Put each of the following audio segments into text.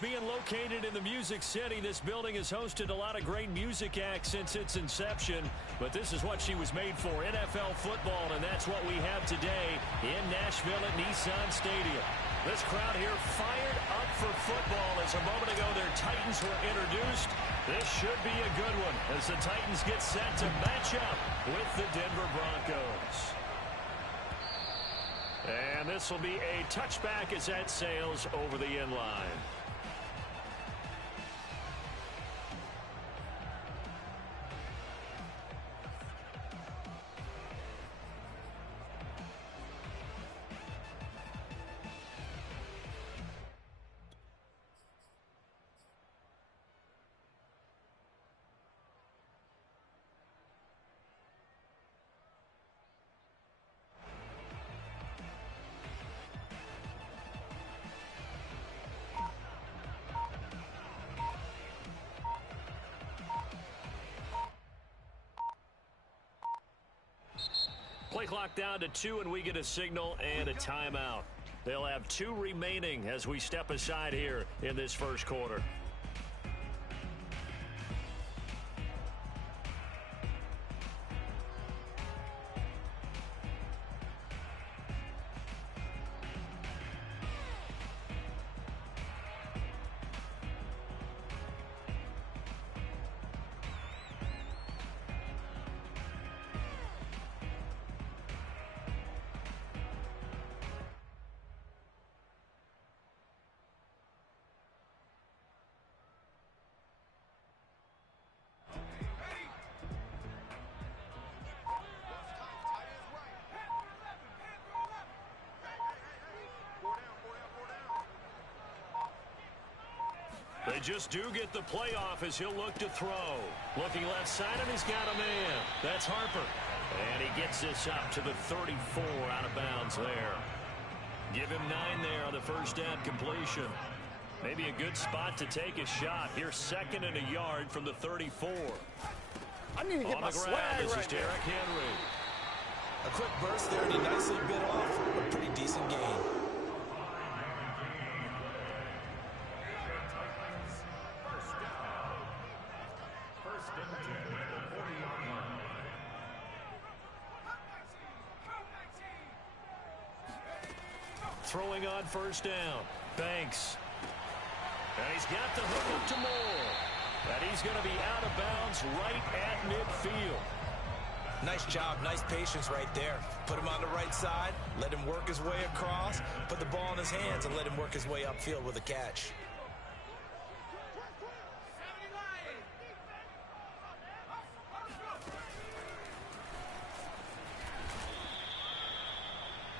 being located in the Music City, this building has hosted a lot of great music acts since its inception, but this is what she was made for, NFL football, and that's what we have today in Nashville at Nissan Stadium. This crowd here fired up for football as a moment ago their Titans were introduced. This should be a good one as the Titans get set to match up with the Denver Broncos. And this will be a touchback as that sails over the end line. Play clock down to 2, and we get a signal and a timeout. They'll have 2 remaining as we step aside here in this first quarter. They just do get the playoff as he'll look to throw. Looking left side, and he's got a man. That's Harper. And he gets this up to the 34 out of bounds there. Give him 9 there on the first down completion. Maybe a good spot to take a shot. Here's 2nd and a yard from the 34. I need to get my swag right. This is Derrick Henry. A quick burst there, and he nicely bit off a pretty decent gain. Throwing on first down. Banks. And he's got the hook up to Moore. And he's going to be out of bounds right at midfield. Nice job. Nice patience right there. Put him on the right side. Let him work his way across. Put the ball in his hands and let him work his way upfield with a catch.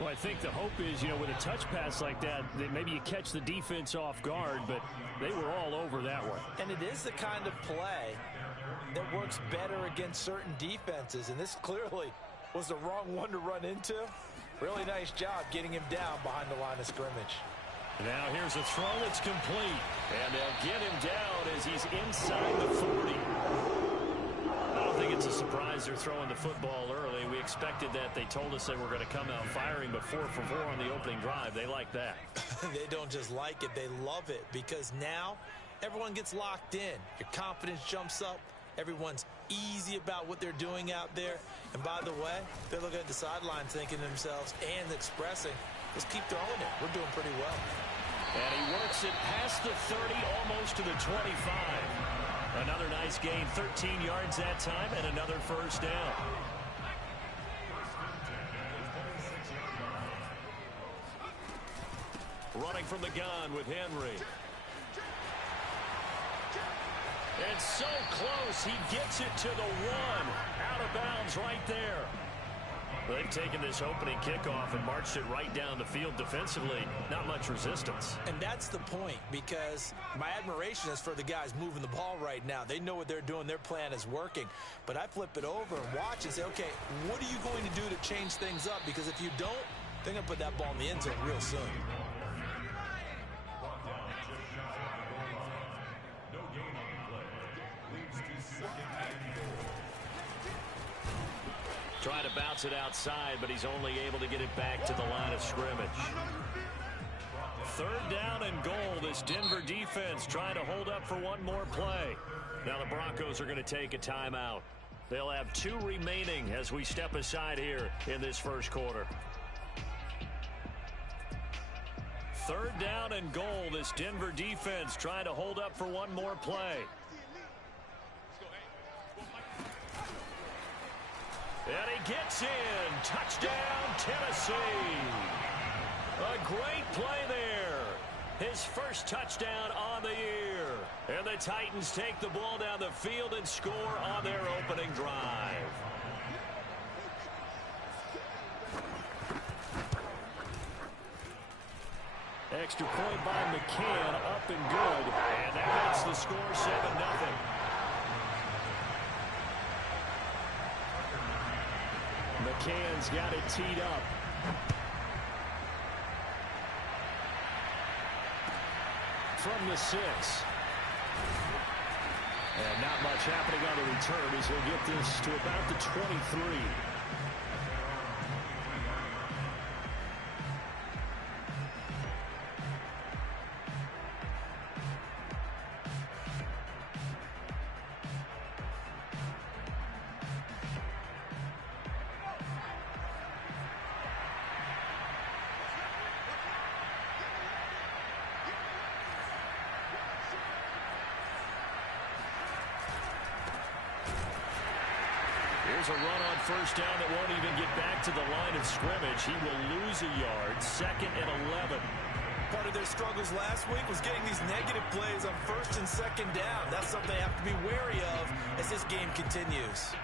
Well, I think the hope is, with a touch pass like that maybe you catch the defense off guard, but they were all over that one. And it is the kind of play that works better against certain defenses, and this clearly was the wrong one to run into. Really nice job getting him down behind the line of scrimmage. Now here's a throw that's complete, and they'll get him down as he's inside the 40. I don't think it's a surprise they're throwing the football early. We expected that. They told us they were going to come out firing, but 4 for 4 on the opening drive. They like that. They don't just like it, they love it, because now everyone gets locked in. Your confidence jumps up. Everyone's easy about what they're doing out there. And by the way, they're looking at the sideline thinking to themselves and expressing, let's keep throwing it. We're doing pretty well. And he works it past the 30, almost to the 25. Another nice gain, 13 yards that time, and another first down. Running from the gun with Henry. And so close, he gets it to the 1. Out of bounds right there. They've taken this opening kickoff and marched it right down the field defensively. Not much resistance. And that's the point, because my admiration is for the guys moving the ball right now. They know what they're doing. Their plan is working. But I flip it over and watch and say, okay, what are you going to do to change things up? Because if you don't, they're going to put that ball in the end zone real soon. Trying to bounce it outside, but he's only able to get it back to the line of scrimmage. Third down and goal. This Denver defense trying to hold up for one more play. Now the Broncos are going to take a timeout. They'll have 2 remaining as we step aside here in this first quarter. Third down and goal. This Denver defense trying to hold up for one more play. And he gets in. Touchdown, Tennessee. A great play there. His first touchdown on the year. And the Titans take the ball down the field and score on their opening drive. Extra point by McCann, up and good. And that makes the score 7-0. McCann's got it teed up. From the 6. And not much happening on the return as he'll get this to about the 23. Here's a run on first down that won't even get back to the line of scrimmage. He will lose a yard. 2nd and 11. Part of their struggles last week was getting these negative plays on 1st and 2nd down. That's something they have to be wary of as this game continues.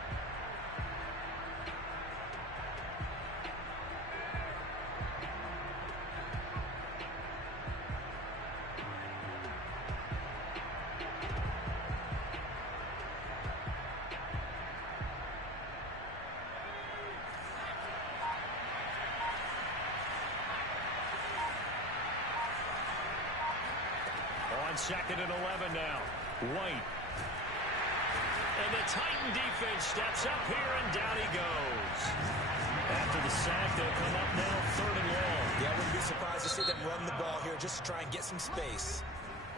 On 2nd and 11 now. White. And the Titan defense steps up here, and down he goes. After the sack, they'll come up now 3rd and long. Yeah, I wouldn't be surprised to see them run the ball here just to try and get some space.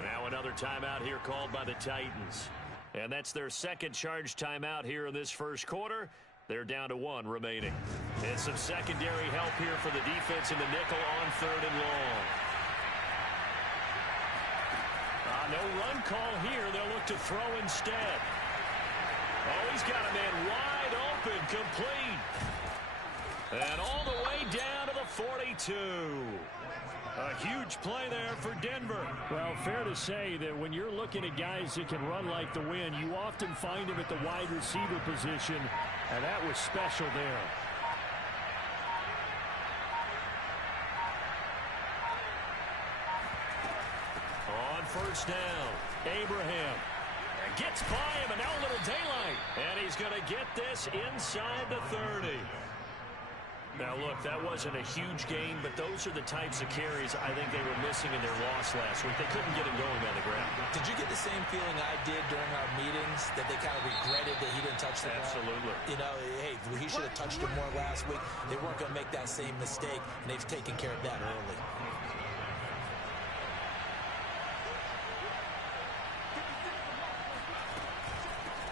Now another timeout here called by the Titans. And that's their 2nd charge timeout here in this first quarter. They're down to 1 remaining. And some secondary help here for the defense in the nickel on 3rd and long. No run call here. They'll look to throw instead. Oh, he's got a man wide open, complete. And all the way down to the 42. A huge play there for Denver. Well, fair to say that when you're looking at guys that can run like the wind, you often find him at the wide receiver position, and that was special there. First down, Abraham. And gets by him, and now a little daylight. And he's going to get this inside the 30. Now, look, that wasn't a huge gain, but those are the types of carries I think they were missing in their loss last week. They couldn't get him going on the ground. Did you get the same feeling I did during our meetings, that they kind of regretted that he didn't touch the ball? Absolutely. You know, hey, he should have touched it more last week. They weren't going to make that same mistake, and they've taken care of that early.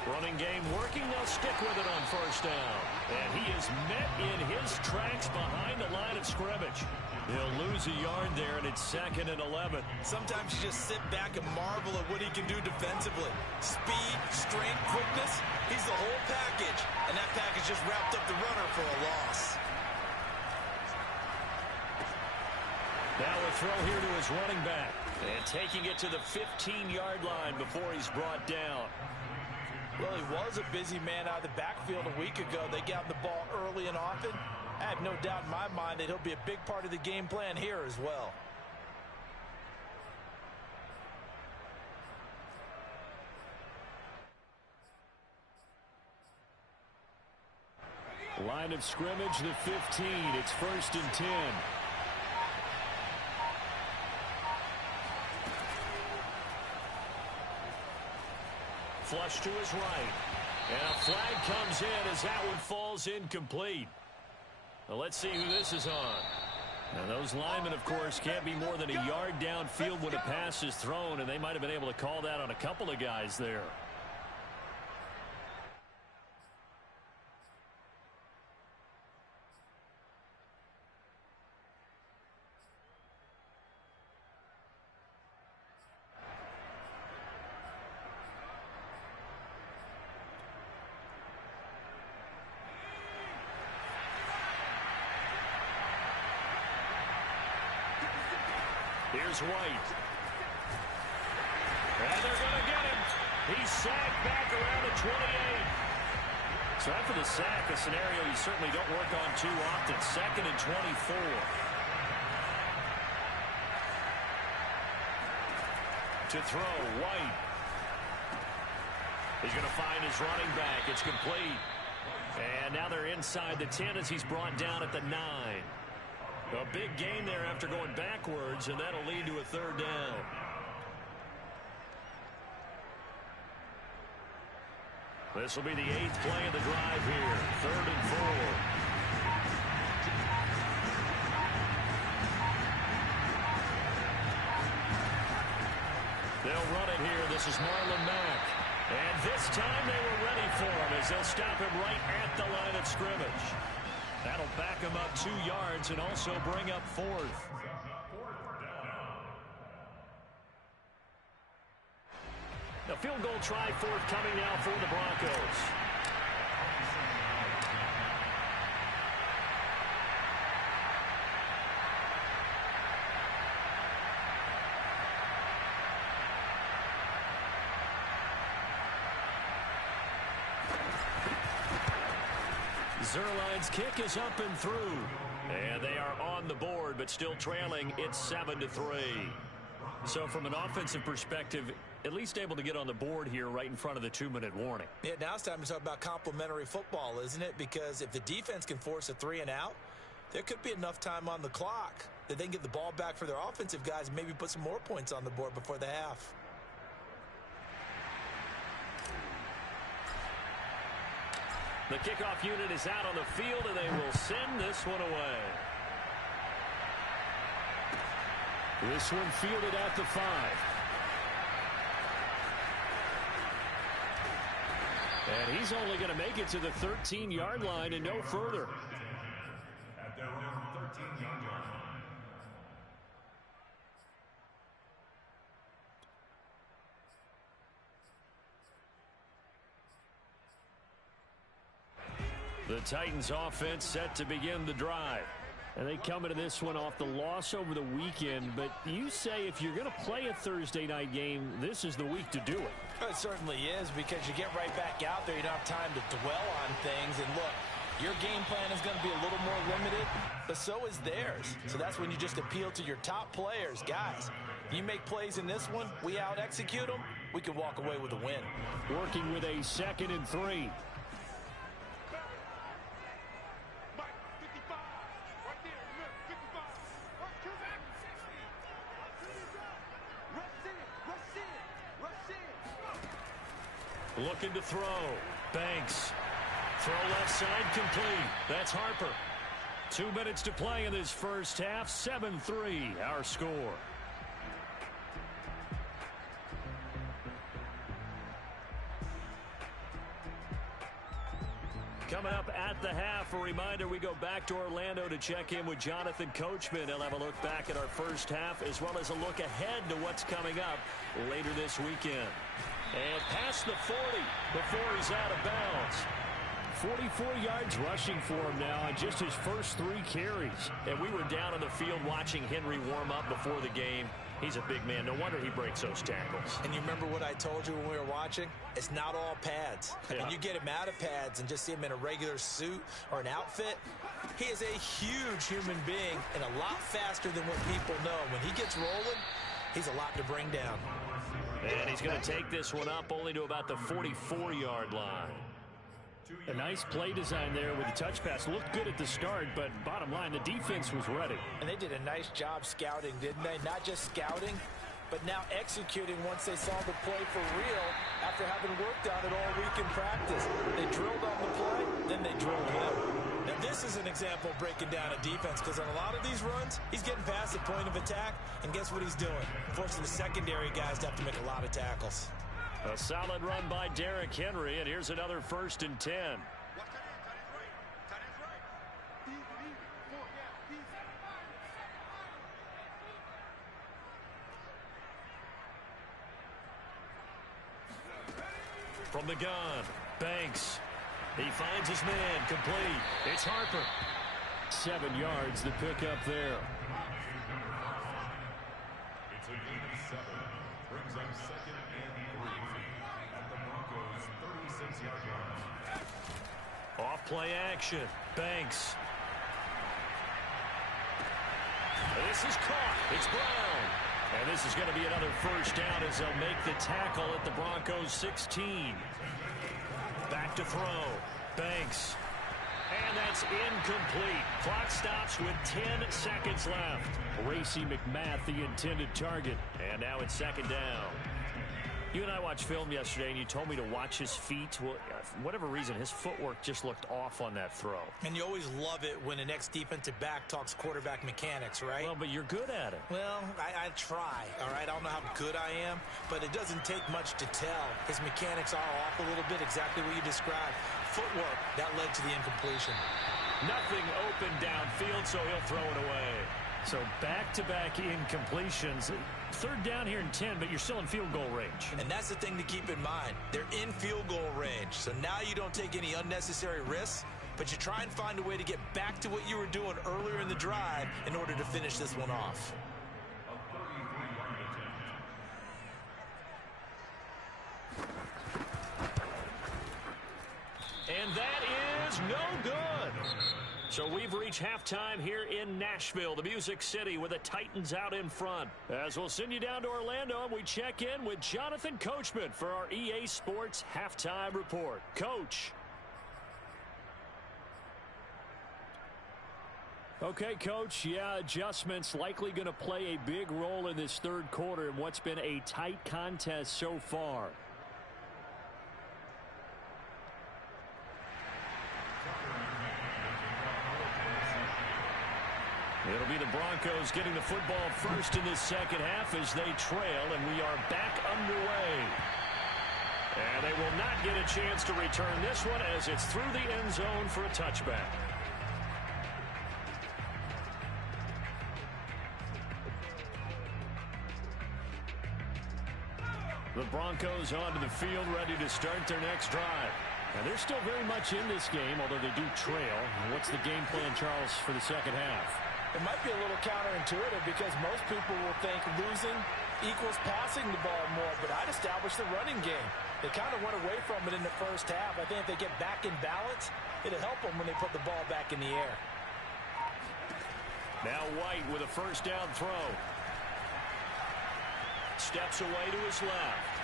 Running game working. They'll stick with it on first down. And he is met in his tracks behind the line of scrimmage. He'll lose a yard there, and it's 2nd and 11. Sometimes you just sit back and marvel at what he can do defensively. Speed, strength, quickness. He's the whole package. And that package just wrapped up the runner for a loss. Now a throw here to his running back. And taking it to the 15-yard line before he's brought down. Well, he was a busy man out of the backfield a week ago. They got the ball early and often. I have no doubt in my mind that he'll be a big part of the game plan here as well. Line of scrimmage, the 15. It's 1st and 10. Flush to his right. And a flag comes in as that one falls incomplete. Well, let's see who this is on. And those linemen, of course, can't be more than a yard downfield when a pass is thrown, and they might have been able to call that on a couple of guys there. Here's White. And they're going to get him. He's sacked back around the 28. So after the sack, a scenario you certainly don't work on too often. 2nd and 24. To throw, White. He's going to find his running back. It's complete. And now they're inside the 10 as he's brought down at the 9. A big gain there after going backwards, and that'll lead to a 3rd down. This will be the 8th play of the drive here. 3rd and 4. They'll run it here. This is Marlon Mack. And this time they were ready for him as they'll stop him right at the line of scrimmage. That'll back him up 2 yards and also bring up 4th. The field goal try forthcoming now for the Broncos. Zerline's kick is up and through. And they are on the board, but still trailing. It's 7-3. So from an offensive perspective, at least able to get on the board here right in front of the 2-minute warning. Yeah, now it's time to talk about complementary football, isn't it? Because if the defense can force a 3 and out, there could be enough time on the clock that they can get the ball back for their offensive guys and maybe put some more points on the board before the half. The kickoff unit is out on the field, and they will send this one away. This one fielded at the 5. And he's only going to make it to the 13-yard line and no further. At their own 13-yard line. The Titans offense set to begin the drive. And they come into this one off the loss over the weekend. But you say if you're going to play a Thursday night game, this is the week to do it. It certainly is, because you get right back out there. You don't have time to dwell on things. And look, your game plan is going to be a little more limited, but so is theirs. So that's when you just appeal to your top players. Guys, you make plays in this one, we out-execute them, we can walk away with a win. Working with a 2nd and 3. Looking to throw. Banks. Throw left side complete. That's Harper. 2 minutes to play in this first half. 7-3 our score. Coming up at the half, a reminder, we go back to Orlando to check in with Jonathan Coachman. He'll have a look back at our first half as well as a look ahead to what's coming up later this weekend. And past the 40 before he's out of bounds. 44 yards rushing for him now on just his first 3 carries. And we were down on the field watching Henry warm up before the game. He's a big man. No wonder he breaks those tackles. And you remember what I told you when we were watching? It's not all pads. Yeah. When you get him out of pads and just see him in a regular suit or an outfit, he is a huge human being and a lot faster than what people know. When he gets rolling, he's a lot to bring down. And he's going to take this one up only to about the 44-yard line. A nice play design there with the touch pass. Looked good at the start, but bottom line, the defense was ready. And they did a nice job scouting, didn't they? Not just scouting, but now executing once they saw the play for real after having worked on it all week in practice. They drilled on the play, then they drilled him. Now, this is an example of breaking down a defense because on a lot of these runs, he's getting past the point of attack, and guess what he's doing? Forcing the secondary guys to have to make a lot of tackles. A solid run by Derrick Henry, and here's another 1st and 10. From the gun, Banks. He finds his man, complete. It's Harper. 7 yards, the pickup there. It's a gain of 7. Brings up 2nd and 3 at the Broncos' 36-yard line. Off play action. Banks. This is caught. It's Brown. And this is going to be another 1st down as they'll make the tackle at the Broncos' 16. Back to throw. Banks. And that's incomplete. Clock stops with 10 seconds left. Racy McMath, the intended target. And now it's 2nd down. You and I watched film yesterday, and you told me to watch his feet. Well, for whatever reason, his footwork just looked off on that throw. And you always love it when an ex-defensive back talks quarterback mechanics, right? Well, but you're good at it. Well, I try, all right? I don't know how good I am, but it doesn't take much to tell. His mechanics are off a little bit, exactly what you described. Footwork, that led to the incompletion. Nothing open downfield, so he'll throw it away. So back-to-back incompletions. 3rd down here and 10, but you're still in field goal range. And that's the thing to keep in mind. They're in field goal range. So now you don't take any unnecessary risks, but you try and find a way to get back to what you were doing earlier in the drive in order to finish this one off. And that is no good. So we've reached halftime here in Nashville, the Music City, with the Titans out in front. As we'll send you down to Orlando, and we check in with Jonathan Coachman for our EA Sports Halftime Report. Coach. Okay, Coach, yeah, adjustments likely going to play a big role in this 3rd quarter in what's been a tight contest so far. It'll be the Broncos getting the football first in this 2nd half as they trail, and we are back underway. And they will not get a chance to return this one as it's through the end zone for a touchback. The Broncos onto the field, ready to start their next drive. And they're still very much in this game, although they do trail. What's the game plan, Charles, for the 2nd half? It might be a little counterintuitive because most people will think losing equals passing the ball more, but I'd establish the running game. They kind of went away from it in the 1st half. I think if they get back in balance, it'll help them when they put the ball back in the air. Now White with a 1st down throw. Steps away to his left.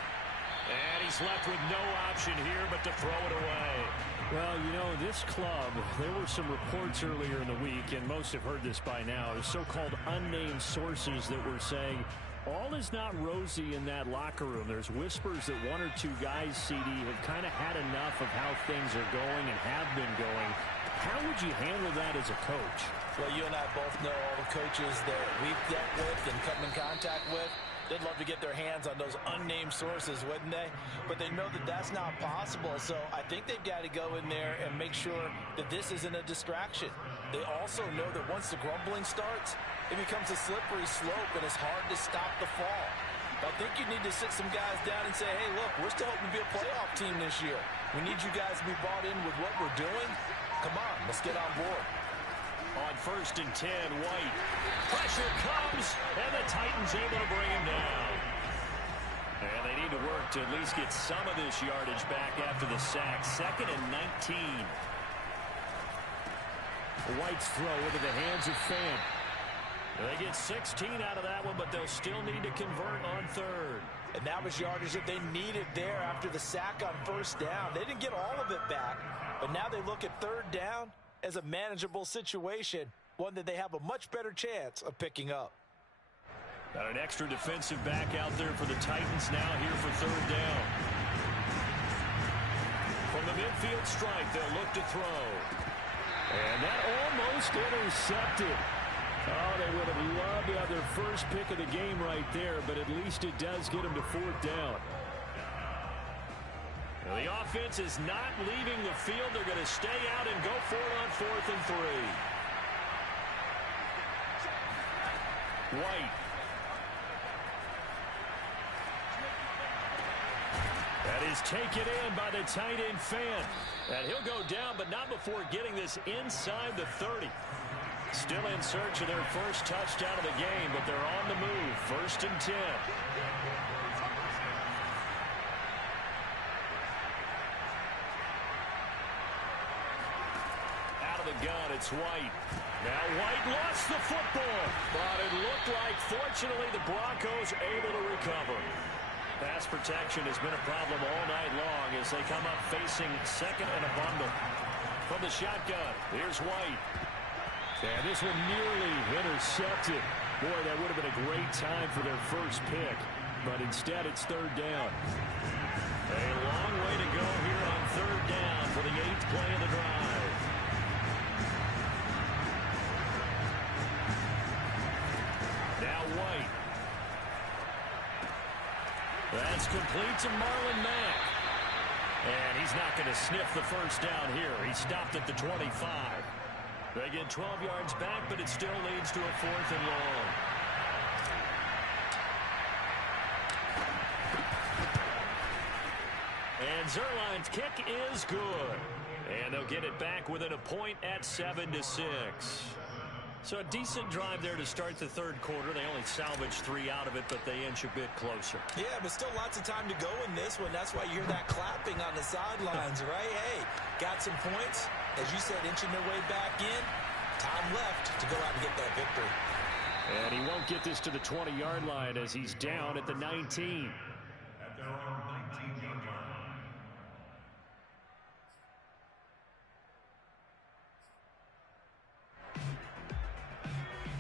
And he's left with no option here but to throw it away. Well, you know, this club, there were some reports earlier in the week, and most have heard this by now, the so-called unnamed sources that were saying all is not rosy in that locker room. There's whispers that 1 or 2 guys, CD, have kind of had enough of how things are going and have been going. How would you handle that as a coach? Well, you and I both know all the coaches that we've dealt with and come in contact with. They'd love to get their hands on those unnamed sources, wouldn't they? But they know that that's not possible, so I think they've got to go in there and make sure that this isn't a distraction. They also know that once the grumbling starts, it becomes a slippery slope, and it's hard to stop the fall. I think you need to sit some guys down and say, hey, look, we're still hoping to be a playoff team this year. We need you guys to be bought in with what we're doing. Come on, let's get on board. On 1st and 10, White. Pressure comes, and the Titans able to bring him down. And they need to work to at least get some of this yardage back after the sack. 2nd and 19. White's throw into the hands of Fant. They get 16 out of that one, but they'll still need to convert on 3rd. And that was yardage that they needed there after the sack on 1st down. They didn't get all of it back, but now they look at 3rd down as a manageable situation, one that they have a much better chance of picking up. Got an extra defensive back out there for the Titans now here for 3rd down. From the midfield stripe, they'll look to throw. And that almost intercepted. Oh, they would have loved to have their first pick of the game right there, but at least it does get them to 4th down. Now, the offense is not leaving the field. They're going to stay out and go for it on 4th and 3. White. That is taken in by the tight end Fan. And he'll go down, but not before getting this inside the 30. Still in search of their first touchdown of the game, but they're on the move. 1st and 10. Out of the gun, it's White. Now White lost the football, but it looked like, fortunately, the Broncos able to recover. Pass protection has been a problem all night long as they come up facing 2nd and a bundle. From the shotgun, here's White. And this one nearly intercepted. Boy, that would have been a great time for their first pick, but instead it's 3rd down. A long way to go here on 3rd down for the 8th play of the drive. Now White. That's complete to Marlon Mack. And he's not going to sniff the first down here. He stopped at the 25. They get 12 yards back, but it still leads to a 4th and long. And Zerline's kick is good. And they'll get it back within a point at 7-6. So a decent drive there to start the 3rd quarter. They only salvaged 3 out of it, but they inch a bit closer. Yeah, but still lots of time to go in this one. That's why you hear that clapping on the sidelines, right? Hey, got some points. As you said, inching their way back in. Time left to go out and get that victory. And he won't get this to the 20-yard line as he's down at the 19. At their own 19-yard line.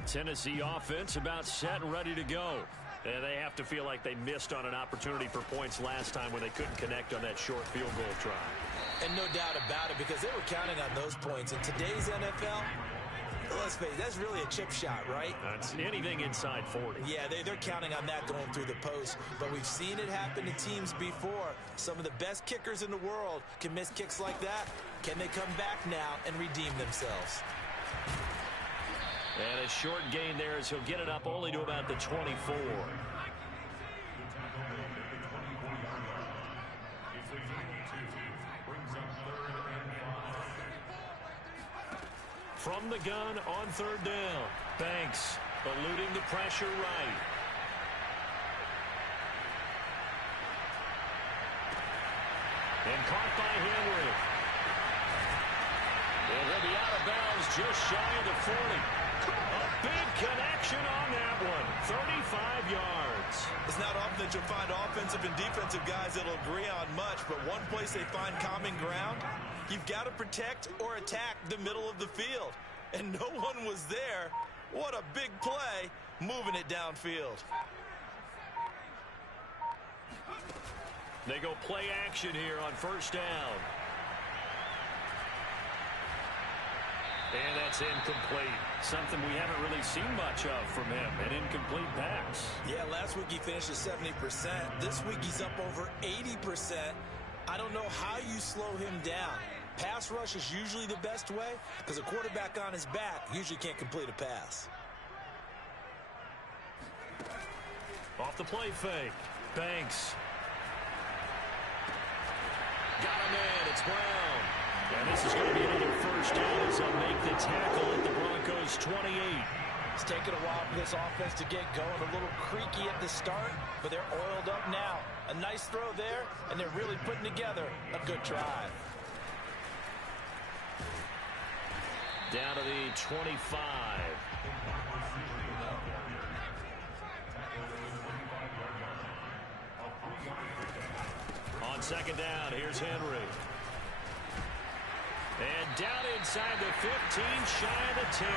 Tennessee offense about set and ready to go. And they have to feel like they missed on an opportunity for points last time when they couldn't connect on that short field goal try. And no doubt about it, because they were counting on those points. In today's NFL, let's face it, that's really a chip shot, right? That's anything inside 40. Yeah, they're counting on that going through the post. But we've seen it happen to teams before. Some of the best kickers in the world can miss kicks like that. Can they come back now and redeem themselves? And a short gain there as he'll get it up only to about the 24. From the gun on 3rd down. Banks eluding the pressure right. And caught by Henry. And he'll be out of bounds just shy of the 40. A big connection on that one. 35 yards. It's not often that you'll find offensive and defensive guys that'll agree on much, but one place they find common ground, you've got to protect or attack the middle of the field. And no one was there. What a big play, moving it downfield. They go play action here on 1st down. And that's incomplete. Something we haven't really seen much of from him. An incomplete pass. Yeah, last week he finished at 70%. This week he's up over 80%. I don't know how you slow him down. Pass rush is usually the best way because a quarterback on his back usually can't complete a pass. Off the play fake. Banks. Got him in. It's Brown. And this is going to be another 1st down as they'll make the tackle at the Broncos 28. It's taken a while for this offense to get going. A little creaky at the start, but they're oiled up now. A nice throw there, and they're really putting together a good drive. Down to the 25. On 2nd down, here's Henry. And down inside the 15, shy of the 10.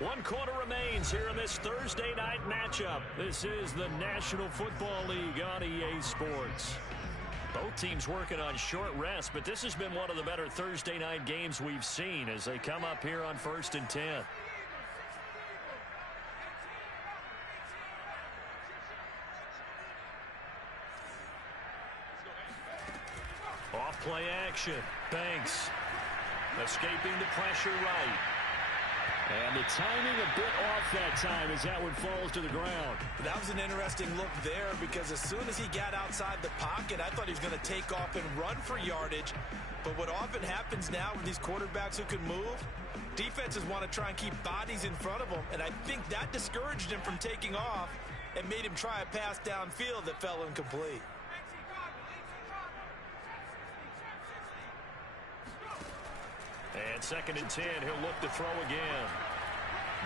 1 quarter remains here in this Thursday night matchup. This is the National Football League on EA Sports. Both teams working on short rest, but this has been one of the better Thursday night games we've seen as they come up here on 1st and 10. Off play action. Banks escaping the pressure right. And the timing a bit off that time as that one falls to the ground. That was an interesting look there because as soon as he got outside the pocket, I thought he was going to take off and run for yardage. But what often happens now with these quarterbacks who can move, defenses want to try and keep bodies in front of them. And I think that discouraged him from taking off and made him try a pass downfield that fell incomplete. And 2nd and 10, he'll look to throw again.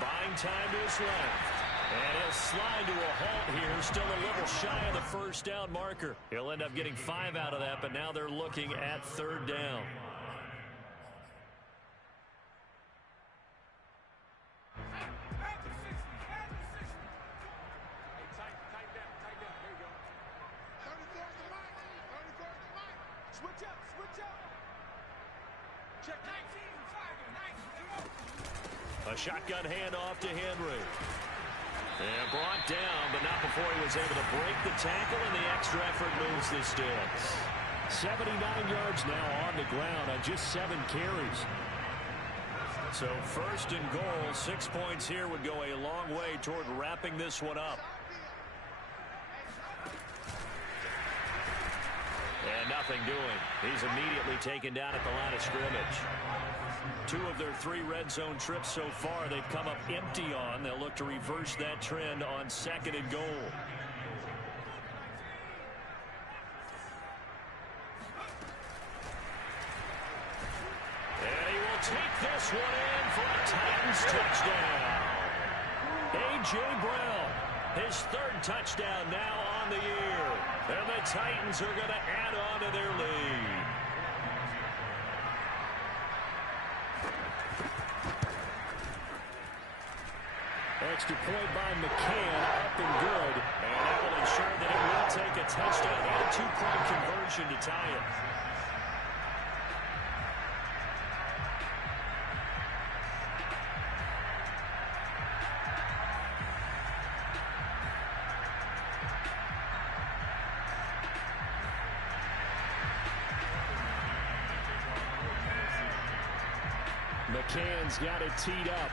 Buying time to his left. And he'll slide to a halt here, still a little shy of the first down marker. He'll end up getting 5 out of that, but now they're looking at 3rd down. A shotgun handoff to Henry. And brought down, but not before he was able to break the tackle, and the extra effort moves the sticks. 79 yards now on the ground on just 7 carries. So 1st and goal, 6 points here would go a long way toward wrapping this one up. And nothing doing. He's immediately taken down at the line of scrimmage. 2 of their 3 red zone trips so far they've come up empty on. They'll look to reverse that trend on 2nd and goal. And he will take this one in for a Titans touchdown. A.J. Brown, his 3rd touchdown now on the year. And the Titans are going to add on to their lead. Extra point by McCann, up and good. And that will ensure that it will take a touchdown and a 2-point conversion to tie it. McCann's got it teed up.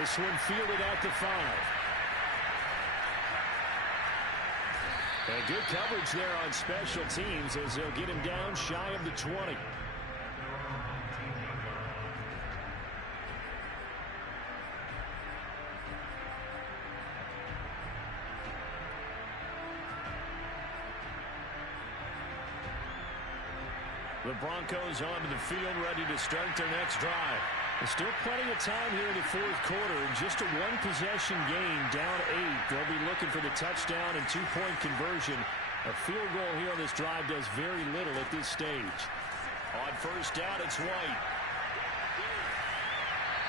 This one fielded at the 5. And good coverage there on special teams as they'll get him down shy of the 20. The Broncos onto the field, ready to start their next drive. There's still plenty of time here in the 4th quarter. Just a 1-possession game, down 8. They'll be looking for the touchdown and 2-point conversion. A field goal here on this drive does very little at this stage. On 1st down, it's White.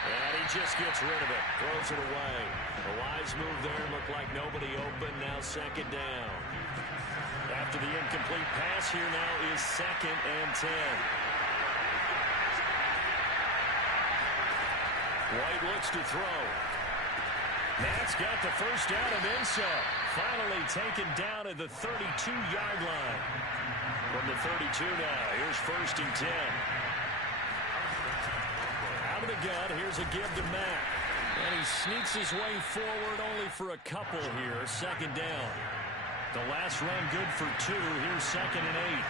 And he just gets rid of it, throws it away. A wise move there, looked like nobody open, now 2nd down. After the incomplete pass, here now is 2nd and 10. White looks to throw. Matt's got the 1st down and then some. Finally taken down at the 32-yard line. From the 32 now, here's 1st and 10. Out of the gun, here's a give to Matt. And he sneaks his way forward only for a couple here. 2nd down. The last run good for 2. Here's 2nd and 8.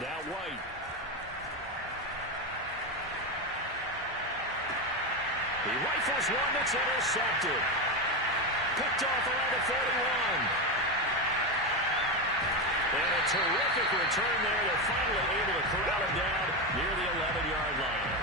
Now White. He rifles one that's intercepted. Picked off around the 41. And a terrific return there. They're finally able to corral him down near the 11-yard line.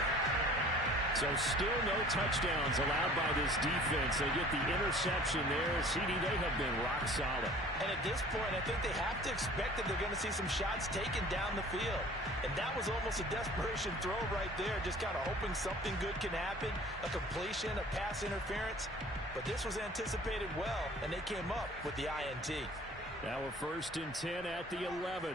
So still no touchdowns allowed by this defense. They get the interception there. CD, they have been rock solid. And at this point, I think they have to expect that they're going to see some shots taken down the field. And that was almost a desperation throw right there, just kind of hoping something good can happen, a completion, a pass interference. But this was anticipated well, and they came up with the INT. Now a 1st and 10 at the 11.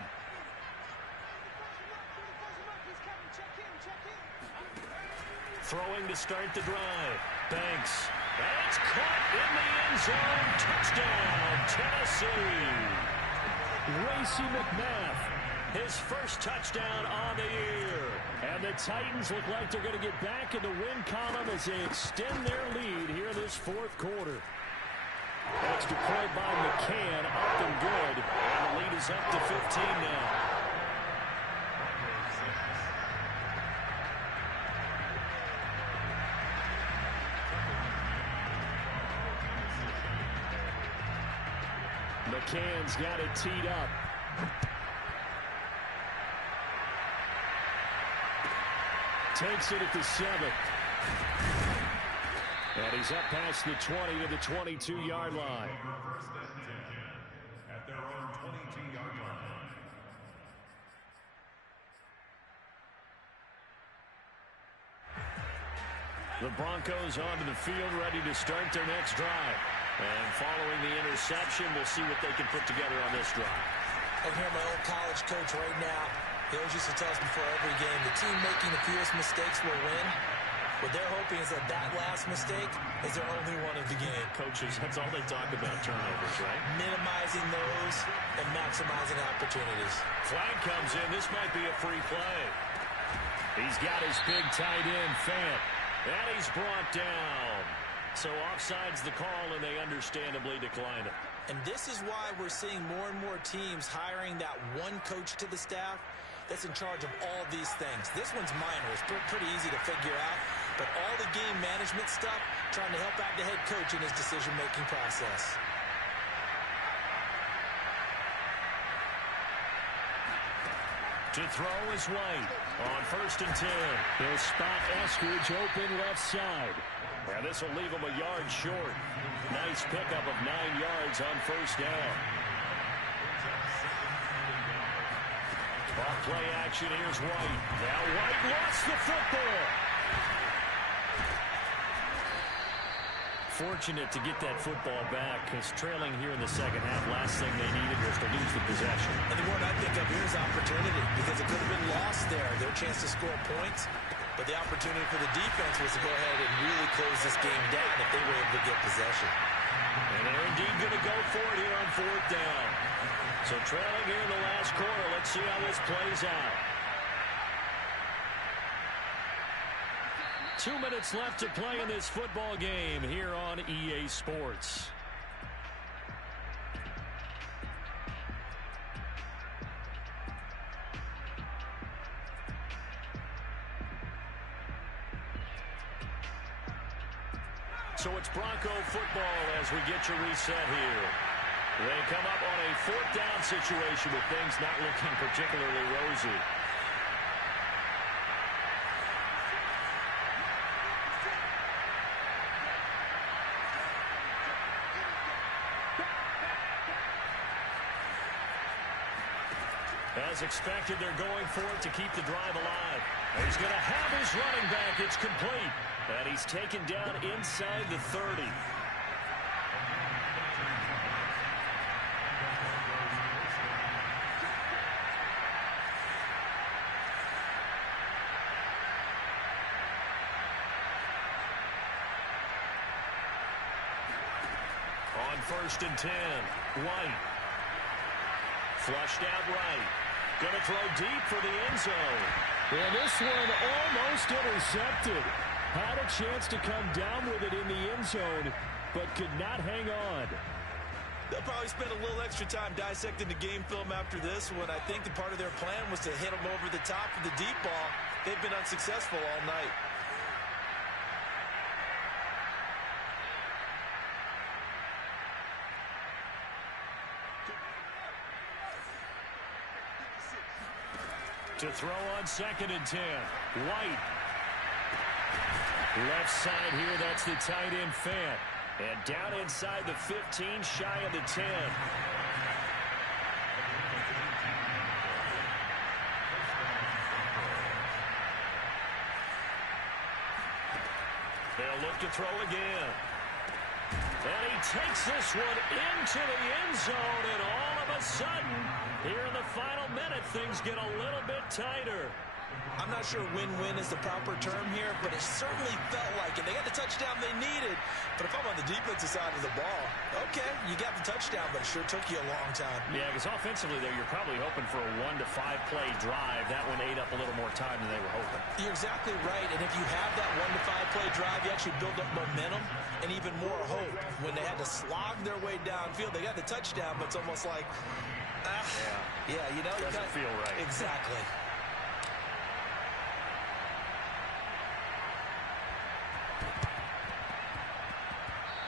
Throwing to start the drive. Banks. And it's caught in the end zone. Touchdown, Tennessee. Racey McMath, his first touchdown on the year. And the Titans look like they're going to get back in the win column as they extend their lead here in this 4th quarter. Extra point by McCann, up and good. And the lead is up to 15 now. McCann's got it teed up. Takes it at the 7. And he's up past the 20 to the 22-yard line. At their own 22-yard line. The Broncos onto the field, ready to start their next drive. And following the interception, we'll see what they can put together on this drive. I hear my old college coach right now. He always used to tell us before every game, the team making the fewest mistakes will win. What they're hoping is that that last mistake is their only one of the game. Coaches, that's all they talk about, turnovers, right? Minimizing those and maximizing opportunities. Flag comes in. This might be a free play. He's got his big tight end, Fant. And he's brought down. So offside's the call, and they understandably decline it. And this is why we're seeing more and more teams hiring that one coach to the staff that's in charge of all these things. This one's minor. It's pretty easy to figure out. But all the game management stuff, trying to help out the head coach in his decision-making process. To throw is White. On 1st and 10. He'll spot Eskridge open left side. And this will leave him a yard short. Nice pickup of 9 yards on 1st down. Off play action, here's White. Now White lost the football. Fortunate to get that football back, because trailing here in the second half, last thing they needed was to lose the possession. And the word I think of here is opportunity, because it could have been lost there. Their chance to score points, but the opportunity for the defense was to go ahead and really close this game down if they were able to get possession. And they're indeed going to go for it here on 4th down. So trailing here in the last quarter, let's see how this plays out. 2 minutes left to play in this football game here on EA Sports. So it's Bronco football as we get you reset here. They come up on a 4th down situation with things not looking particularly rosy. As expected, they're going for it to keep the drive alive. And he's going to have his running back. It's complete. And he's taken down inside the 30. On 1st and 10, White. Flushed out right. Going to throw deep for the end zone. And this one almost intercepted. Had a chance to come down with it in the end zone, but could not hang on. They'll probably spend a little extra time dissecting the game film after this one. I think the part of their plan was to hit them over the top of the deep ball. They've been unsuccessful all night. To throw on 2nd and 10. White. Left side here, that's the tight end Fant. And down inside the 15, shy of the 10. They'll look to throw again. And he takes this one into the end zone, and all of a sudden, here in the final minute, things get a little bit tighter. I'm not sure win-win is the proper term here, but it certainly felt like it. They got the touchdown they needed. But if I'm on the defensive side of the ball, okay, you got the touchdown, but it sure took you a long time. Yeah, because offensively there, you're probably hoping for a 1 to 5 play drive. That one ate up a little more time than they were hoping. You're exactly right. And if you have that 1 to 5 play drive, you actually build up momentum and even more hope. When they had to slog their way downfield, they got the touchdown, but it's almost like, yeah, you know, doesn't feel right. Exactly.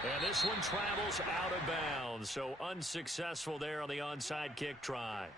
And this one travels out of bounds, so unsuccessful there on the onside kick try.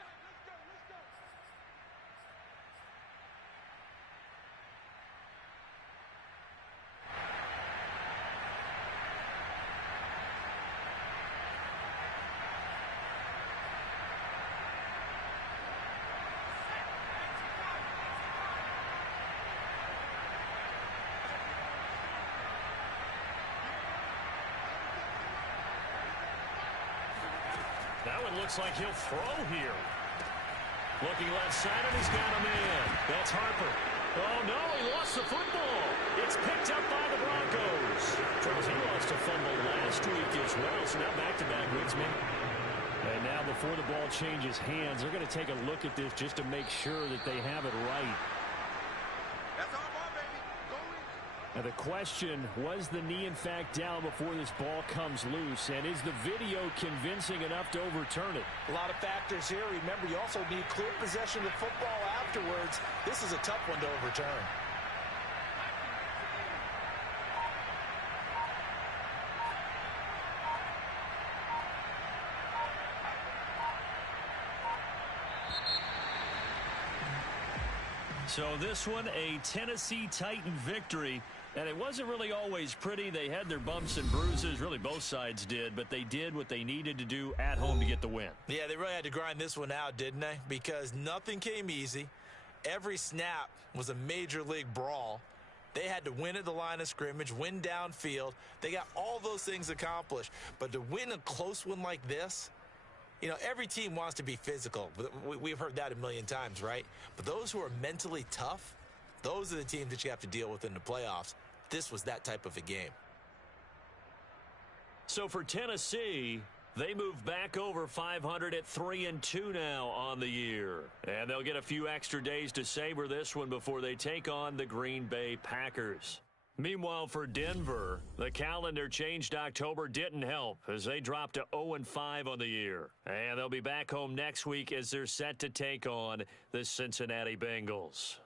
That one looks like he'll throw here. Looking left side, and he's got a man. That's Harper. Oh, no, he lost the football. It's picked up by the Broncos. Charles, he lost a fumble last week as well, so now back-to-back wins, man. And now before the ball changes hands, they're going to take a look at this just to make sure that they have it right. That's our ball, baby. Go in. Now the question, was the knee in fact down before this ball comes loose? And is the video convincing enough to overturn it? A lot of factors here. Remember, you also need clear possession of the football afterwards. This is a tough one to overturn. So this one, a Tennessee Titan victory. And it wasn't really always pretty. They had their bumps and bruises. Really, both sides did. But they did what they needed to do at home to get the win. Yeah, they really had to grind this one out, didn't they? Because nothing came easy. Every snap was a major league brawl. They had to win at the line of scrimmage, win downfield. They got all those things accomplished. But to win a close one like this, you know, every team wants to be physical. We've heard that a million times, right? But those who are mentally tough, those are the teams that you have to deal with in the playoffs. This was that type of a game. So for Tennessee, they move back over 500 at 3-2 now on the year. And they'll get a few extra days to savor this one before they take on the Green Bay Packers. Meanwhile, for Denver, the calendar changed October didn't help as they dropped to 0-5 on the year. And they'll be back home next week as they're set to take on the Cincinnati Bengals.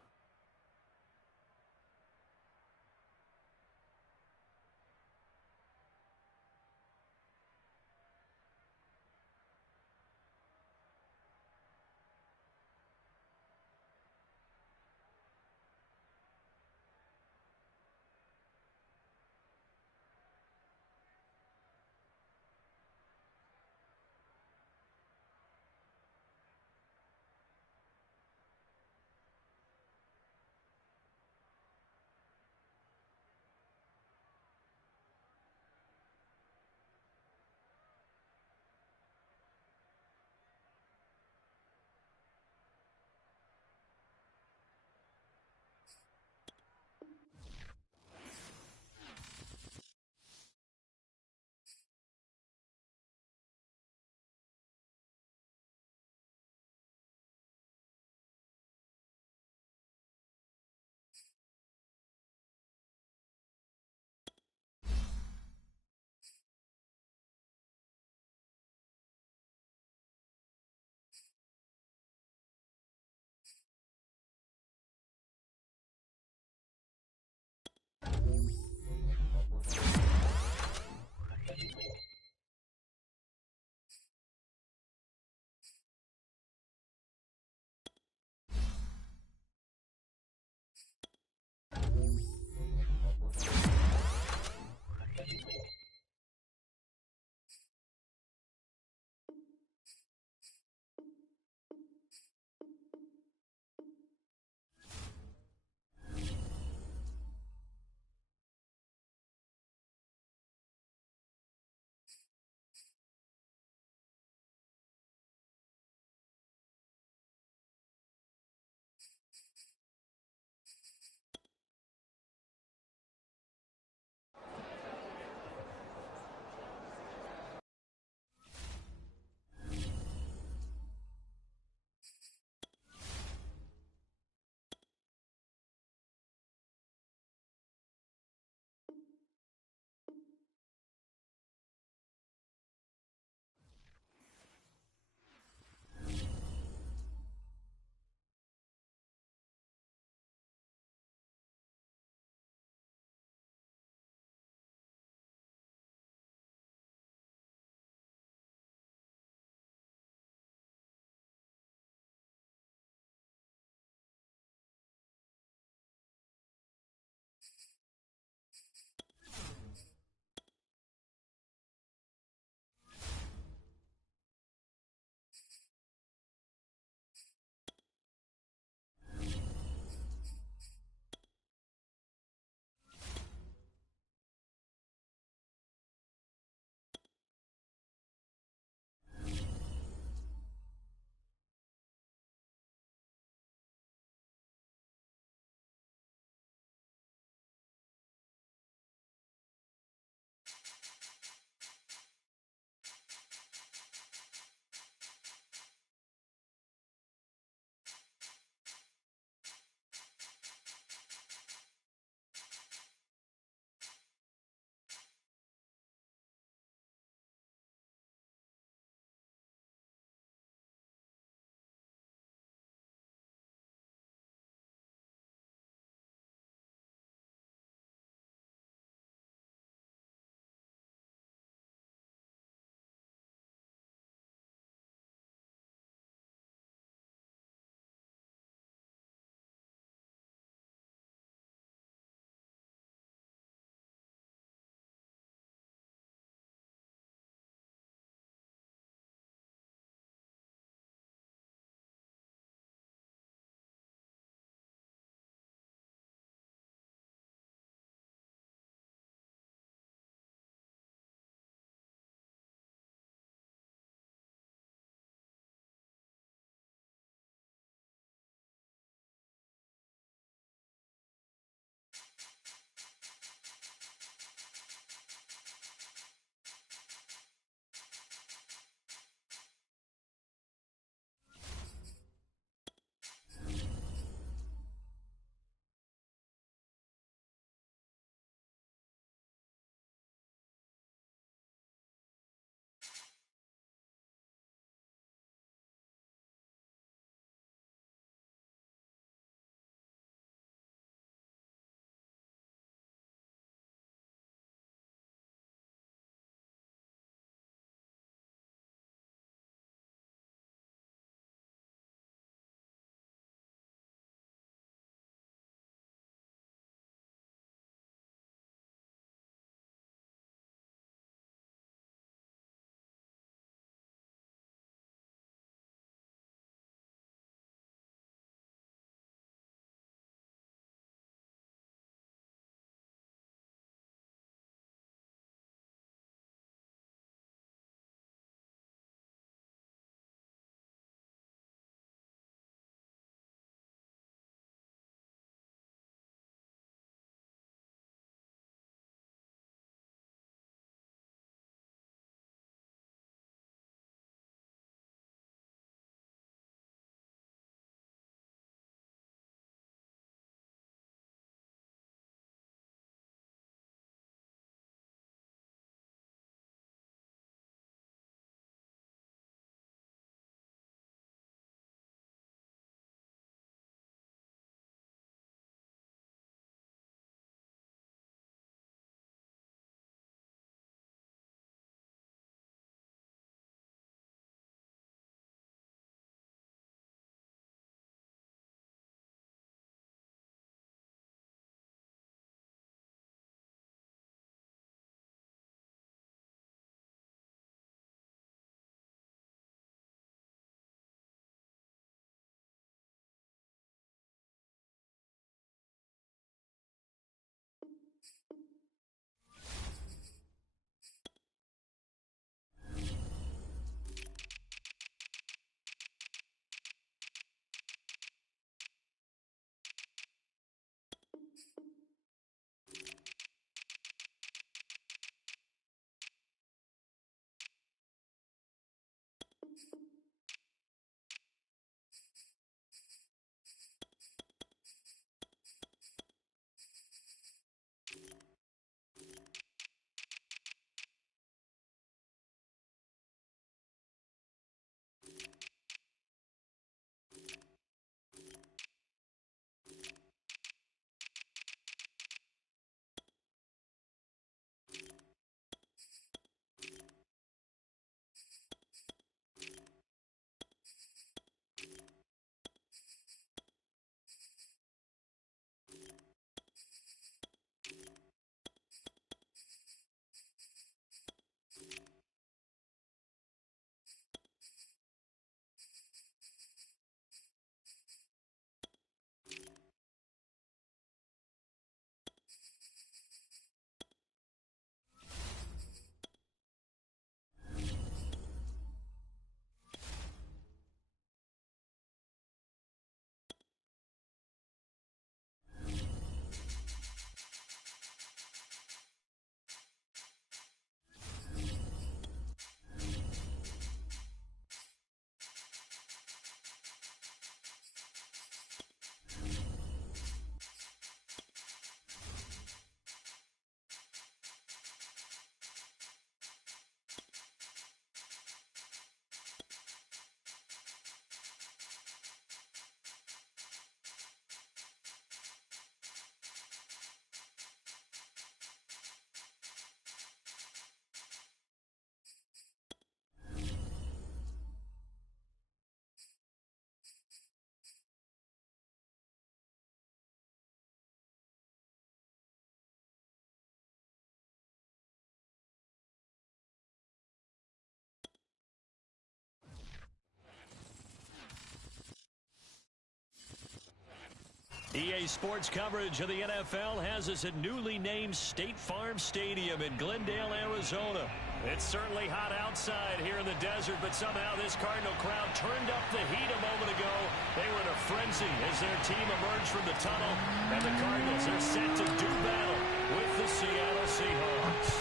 EA Sports coverage of the NFL has us at newly named State Farm Stadium in Glendale, Arizona. It's certainly hot outside here in the desert, but somehow this Cardinal crowd turned up the heat a moment ago. They were in a frenzy as their team emerged from the tunnel, and the Cardinals are set to do battle with the Seattle Seahawks.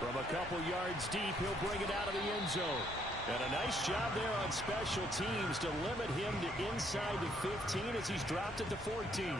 From a couple yards deep, he'll bring it out of the end zone. And a nice job there on special teams to limit him to inside the 15 as he's dropped at the 14.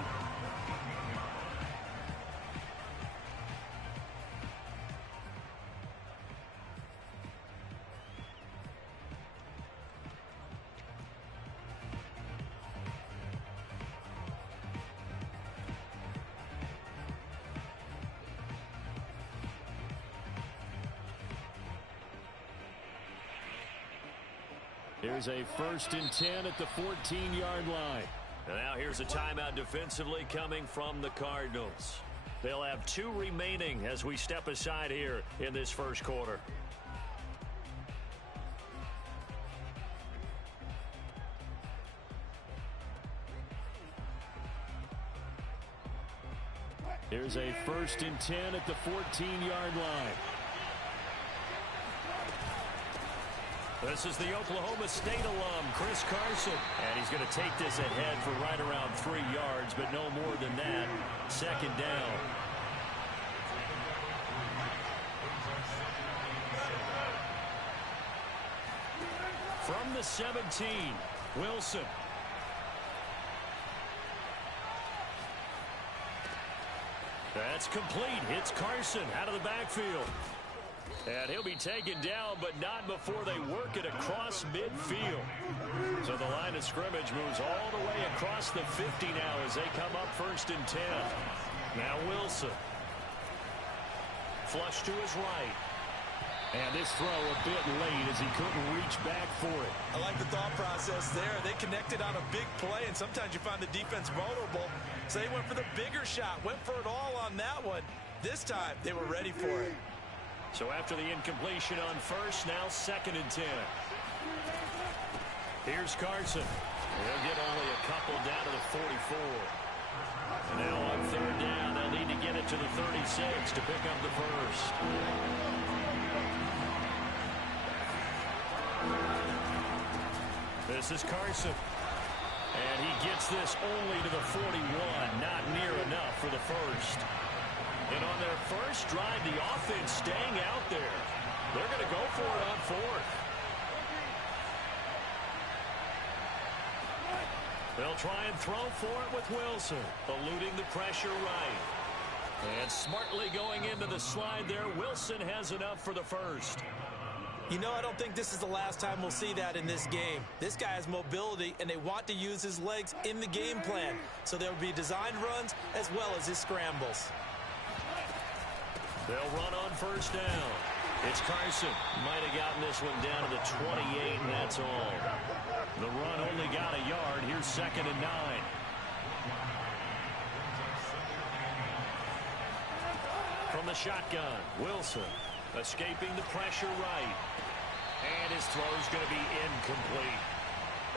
Here's a 1st and 10 at the 14-yard line. And now here's a timeout defensively coming from the Cardinals. They'll have 2 remaining as we step aside here in this first quarter. Here's a 1st and 10 at the 14-yard line. This is the Oklahoma State alum, Chris Carson. And he's going to take this ahead for right around 3 yards, but no more than that. 2nd down. From the 17, Wilson. That's complete. It's Carson out of the backfield. And he'll be taken down, but not before they work it across midfield. So the line of scrimmage moves all the way across the 50 now as they come up 1st and 10. Now Wilson. Flush to his right. And this throw a bit late as he couldn't reach back for it. I like the thought process there. They connected on a big play, and sometimes you find the defense vulnerable. So they went for the bigger shot, went for it all on that one. This time, they were ready for it. So after the incompletion on 1st, now 2nd and 10. Here's Carson. They'll get only a couple down to the 44. And now on 3rd down, they'll need to get it to the 36 to pick up the 1st. This is Carson. And he gets this only to the 41, not near enough for the 1st. And on their first drive, the offense staying out there. They're going to go for it on 4th. They'll try and throw for it with Wilson, eluding the pressure right. And smartly going into the slide there, Wilson has enough for the 1st. You know, I don't think this is the last time we'll see that in this game. This guy has mobility, and they want to use his legs in the game plan. So there will be designed runs as well as his scrambles. They'll run on 1st down. It's Carson. Might have gotten this one down to the 28, and that's all. The run only got a yard. Here's 2nd and 9. From the shotgun, Wilson escaping the pressure right. And his throw's going to be incomplete.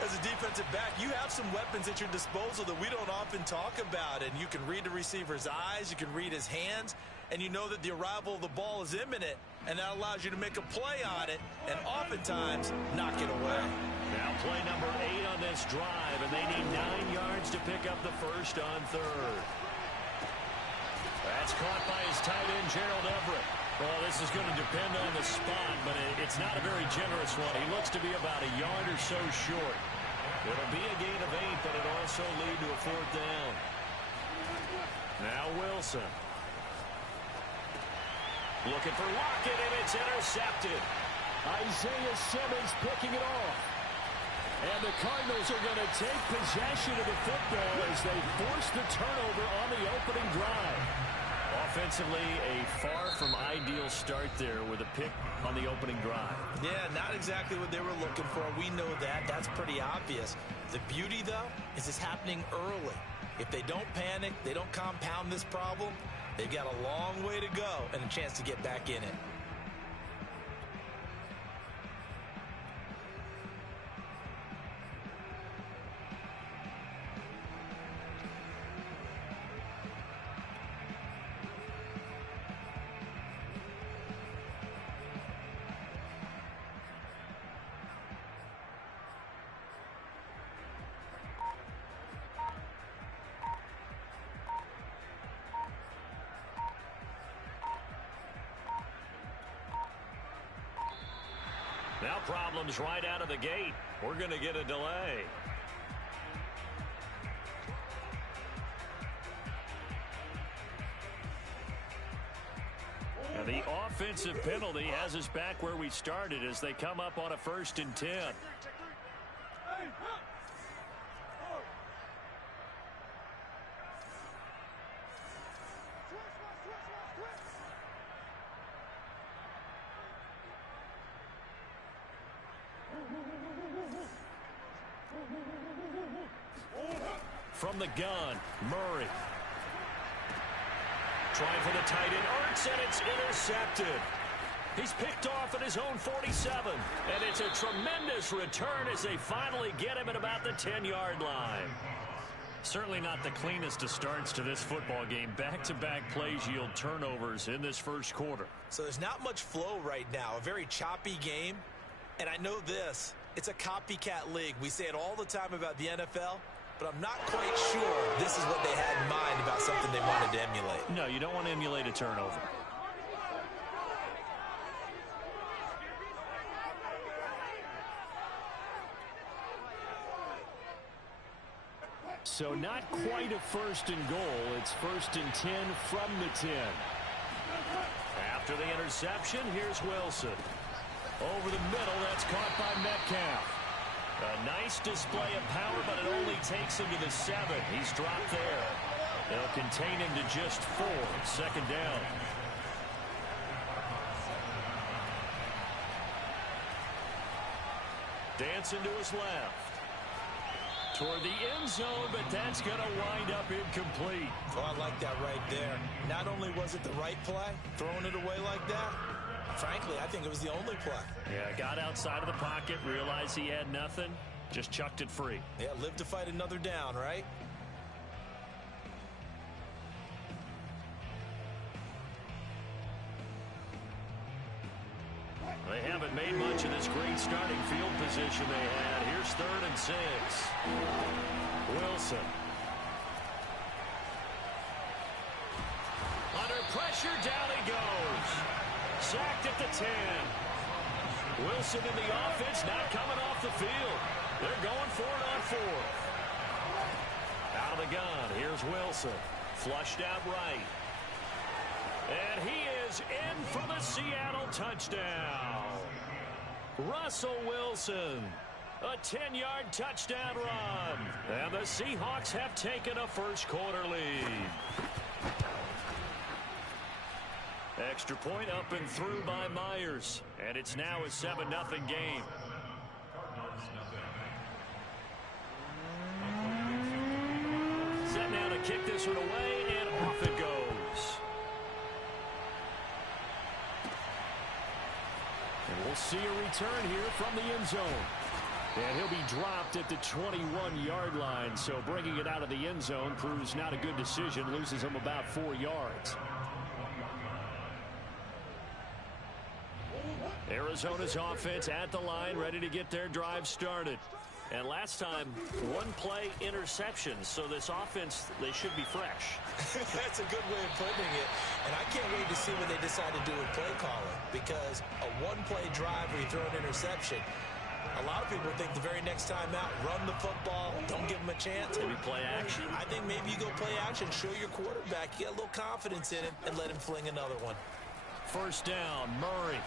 As a defensive back, you have some weapons at your disposal that we don't often talk about. And you can read the receiver's eyes, you can read his hands, and you know that the arrival of the ball is imminent. And that allows you to make a play on it and oftentimes knock it away. Now play number 8 on this drive, and they need 9 yards to pick up the 1st on 3rd. That's caught by his tight end, Gerald Everett. Well, this is going to depend on the spot, but it's not a very generous one. He looks to be about a yard or so short. It'll be a gain of 8, but it'll also lead to a 4th down. Now Wilson. Looking for Lockett, and it's intercepted. Isaiah Simmons picking it off. And the Cardinals are going to take possession of the football as they force the turnover on the opening drive. Offensively, a far from ideal start there with a pick on the opening drive. Yeah, not exactly what they were looking for. We know that. That's pretty obvious. The beauty, though, is it's happening early. If they don't panic, they don't compound this problem, they've got a long way to go and a chance to get back in it. Now problems right out of the gate. We're going to get a delay. And the offensive penalty has us back where we started as they come up on a 1st and 10. From the gun, Murray. Trying for the tight end, Ertz, and it's intercepted. He's picked off at his own 47, and it's a tremendous return as they finally get him at about the 10-yard line. Certainly not the cleanest of starts to this football game. Back-to-back plays yield turnovers in this first quarter. So there's not much flow right now, a very choppy game. And I know this, it's a copycat league. We say it all the time about the NFL. But I'm not quite sure this is what they had in mind about something they wanted to emulate. No, you don't want to emulate a turnover. So not quite a 1st and goal. It's 1st and 10 from the 10. After the interception, here's Wilson. Over the middle, that's caught by Metcalf. A nice display of power, but it only takes him to the 7. He's dropped there. They'll contain him to just 4. 2nd down. Dancing to his left. Toward the end zone, but that's going to wind up incomplete. Oh, I like that right there. Not only was it the right play, throwing it away like that, frankly, I think it was the only play. Yeah, got outside of the pocket, realized he had nothing, just chucked it free. Yeah, live to fight another down, right? They haven't made much of this great starting field position they had. Here's 3rd and 6. Wilson. Under pressure, down he goes. Sacked at the 10. Wilson in the offense not coming off the field. They're going for it on 4th. Out of the gun, here's Wilson. Flushed out right. And he is in for the Seattle touchdown. Russell Wilson, a 10-yard touchdown run. And the Seahawks have taken a first quarter lead. Extra point up and through by Myers. And it's now a 7-0 game. Set now to kick this one away, and off it goes. And we'll see a return here from the end zone. And he'll be dropped at the 21-yard line. So bringing it out of the end zone proves not a good decision. Loses him about 4 yards. Arizona's offense at the line, ready to get their drive started. And last time, 1-play interception. So this offense, they should be fresh. That's a good way of putting it. And I can't wait to see what they decide to do with play calling. Because a 1-play drive where you throw an interception, a lot of people think the very next time out, run the football, don't give them a chance. Maybe play action. I think maybe you go play action, show your quarterback, get a little confidence in him, and let him fling another one. 1st down, Murray.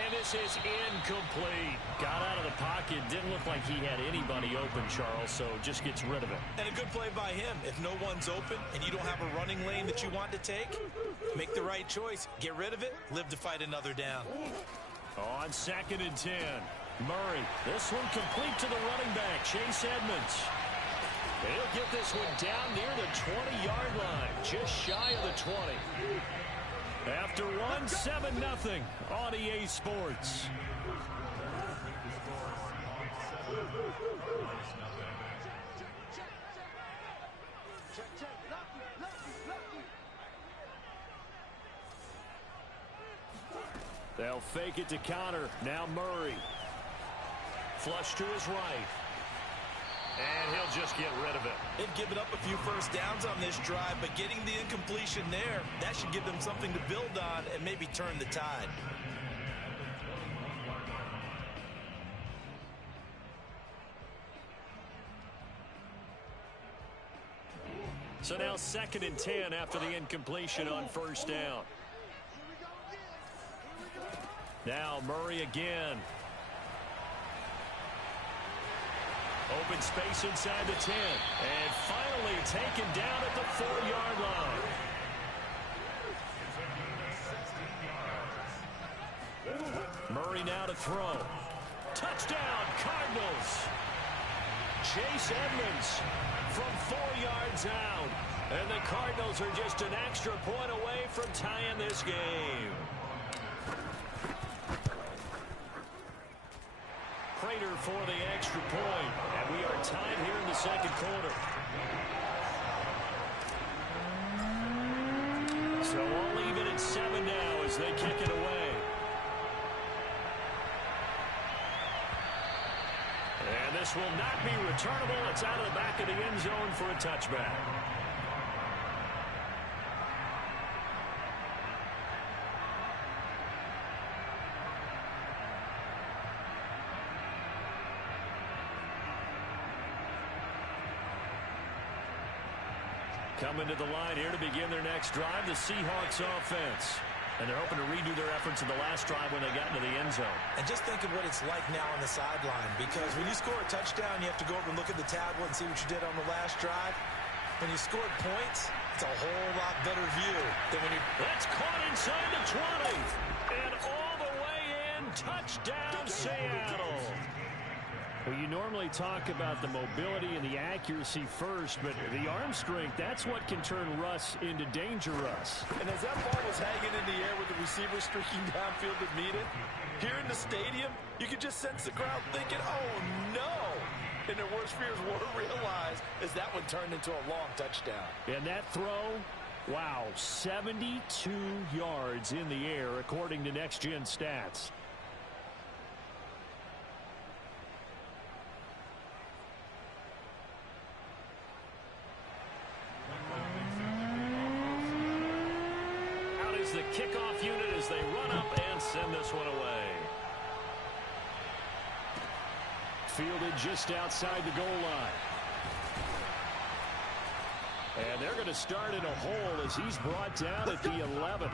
And this is incomplete. Got out of the pocket. Didn't look like he had anybody open, Charles, so just gets rid of it. And a good play by him. If no one's open and you don't have a running lane that you want to take, make the right choice. Get rid of it. Live to fight another down. On 2nd and 10. Murray. This one complete to the running back, Chase Edmonds. And he'll get this one down near the 20-yard line. Just shy of the 20. After 7-0 on EA Sports. They'll fake it to counter. Now Murray. Flush to his right. And he'll just get rid of it. They've given up a few first downs on this drive, but getting the incompletion there, that should give them something to build on and maybe turn the tide. So now 2nd and 10 after the incompletion on first down. Now Murray again. Open space inside the 10. And finally taken down at the 4-yard line. Murray now to throw. Touchdown, Cardinals. Chase Edmonds from 4 yards out. And the Cardinals are just an extra point away from tying this game. Prater for the extra point. And we are tied here in the second quarter. So all even at 7 now as they kick it away. And this will not be returnable. It's out of the back of the end zone for a touchback. Coming to the line here to begin their next drive, the Seahawks offense. And they're hoping to redo their efforts in the last drive when they got into the end zone. And just think of what it's like now on the sideline, because when you score a touchdown, you have to go over and look at the tablet and see what you did on the last drive. When you scored points, it's a whole lot better view than when you... That's caught inside the 20. And all the way in, touchdown Seattle. Well, you normally talk about the mobility and the accuracy first, but the arm strength, that's what can turn Russ into Danger Russ. And as that ball was hanging in the air with the receiver streaking downfield to meet it, here in the stadium, you could just sense the crowd thinking, oh, no. And their worst fears were realized as that one turned into a long touchdown. And that throw, wow, 72 yards in the air, according to Next Gen Stats. The kickoff unit as they run up and send this one away. Fielded just outside the goal line. And they're going to start in a hole as he's brought down at the 11.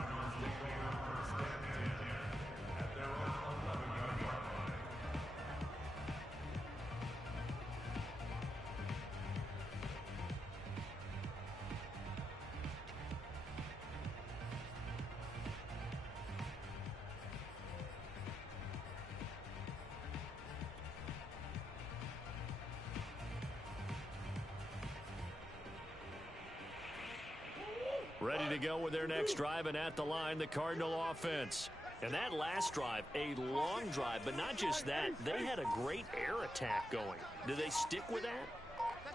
Ready to go with their next drive, and at the line, the Cardinal offense. And that last drive, a long drive, but not just that. They had a great air attack going. Do they stick with that?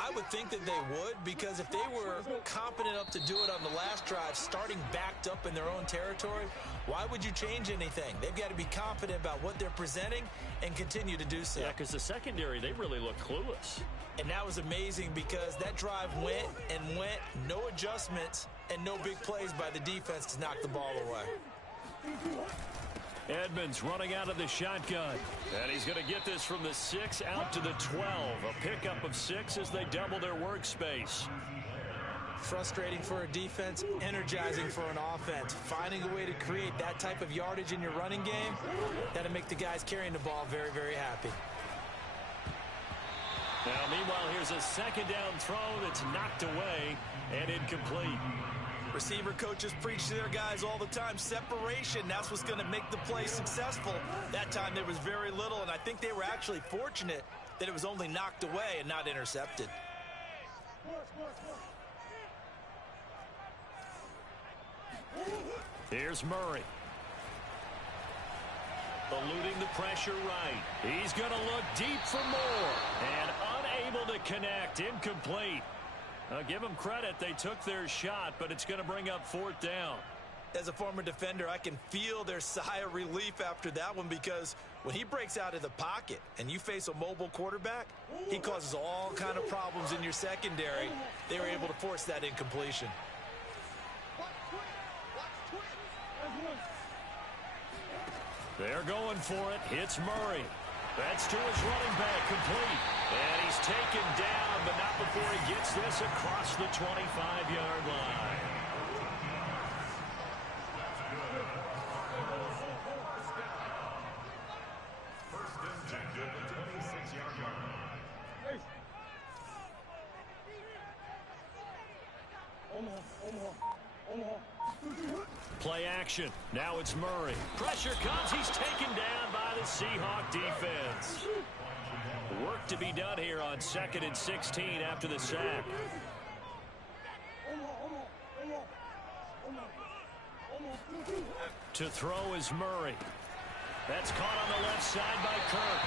I would think that they would, because if they were competent enough to do it on the last drive, starting backed up in their own territory, why would you change anything? They've got to be confident about what they're presenting and continue to do so. Yeah, because the secondary, they really look clueless. And that was amazing because that drive went and went, no adjustments, and no big plays by the defense to knock the ball away. Edmonds running out of the shotgun. And he's going to get this from the 6 out to the 12. A pickup of 6 as they double their workspace. Frustrating for a defense, energizing for an offense. Finding a way to create that type of yardage in your running game, that'll make the guys carrying the ball very, very happy. Now, meanwhile, here's a second down throw that's knocked away and incomplete. Receiver coaches preach to their guys all the time. Separation, that's what's going to make the play successful. That time there was very little, and I think they were actually fortunate that it was only knocked away and not intercepted. Here's Murray. Eluding the pressure right. He's going to look deep for more. And unable to connect. Incomplete. Give them credit. They took their shot, but it's going to bring up 4th down. As a former defender, I can feel their sigh of relief after that one, because when he breaks out of the pocket and you face a mobile quarterback, he causes all kind of problems in your secondary. They were able to force that incompletion. They're going for it. It's Murray. That's to his running back, complete. And he's taken down, but not before he gets this across the 25-yard line. First and 10 at the 26-yard line. Play action. Now it's Murray. Pressure comes. He's taken down by the Seahawk defense. Work to be done here on 2nd and 16 after the sack. To throw is Murray. That's caught on the left side by Kirk.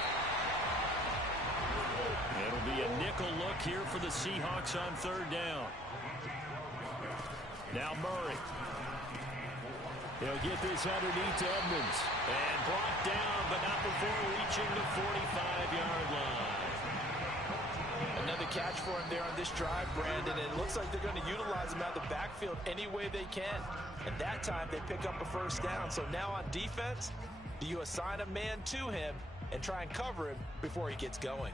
It'll be a nickel look here for the Seahawks on 3rd down. Now Murray. He'll get this underneath to Edmonds. And brought down, but not before reaching the 45-yard line. Another catch for him there on this drive, Brandon. It looks like they're going to utilize him out of the backfield any way they can. And that time they pick up a 1st down. So now on defense, do you assign a man to him and try and cover him before he gets going?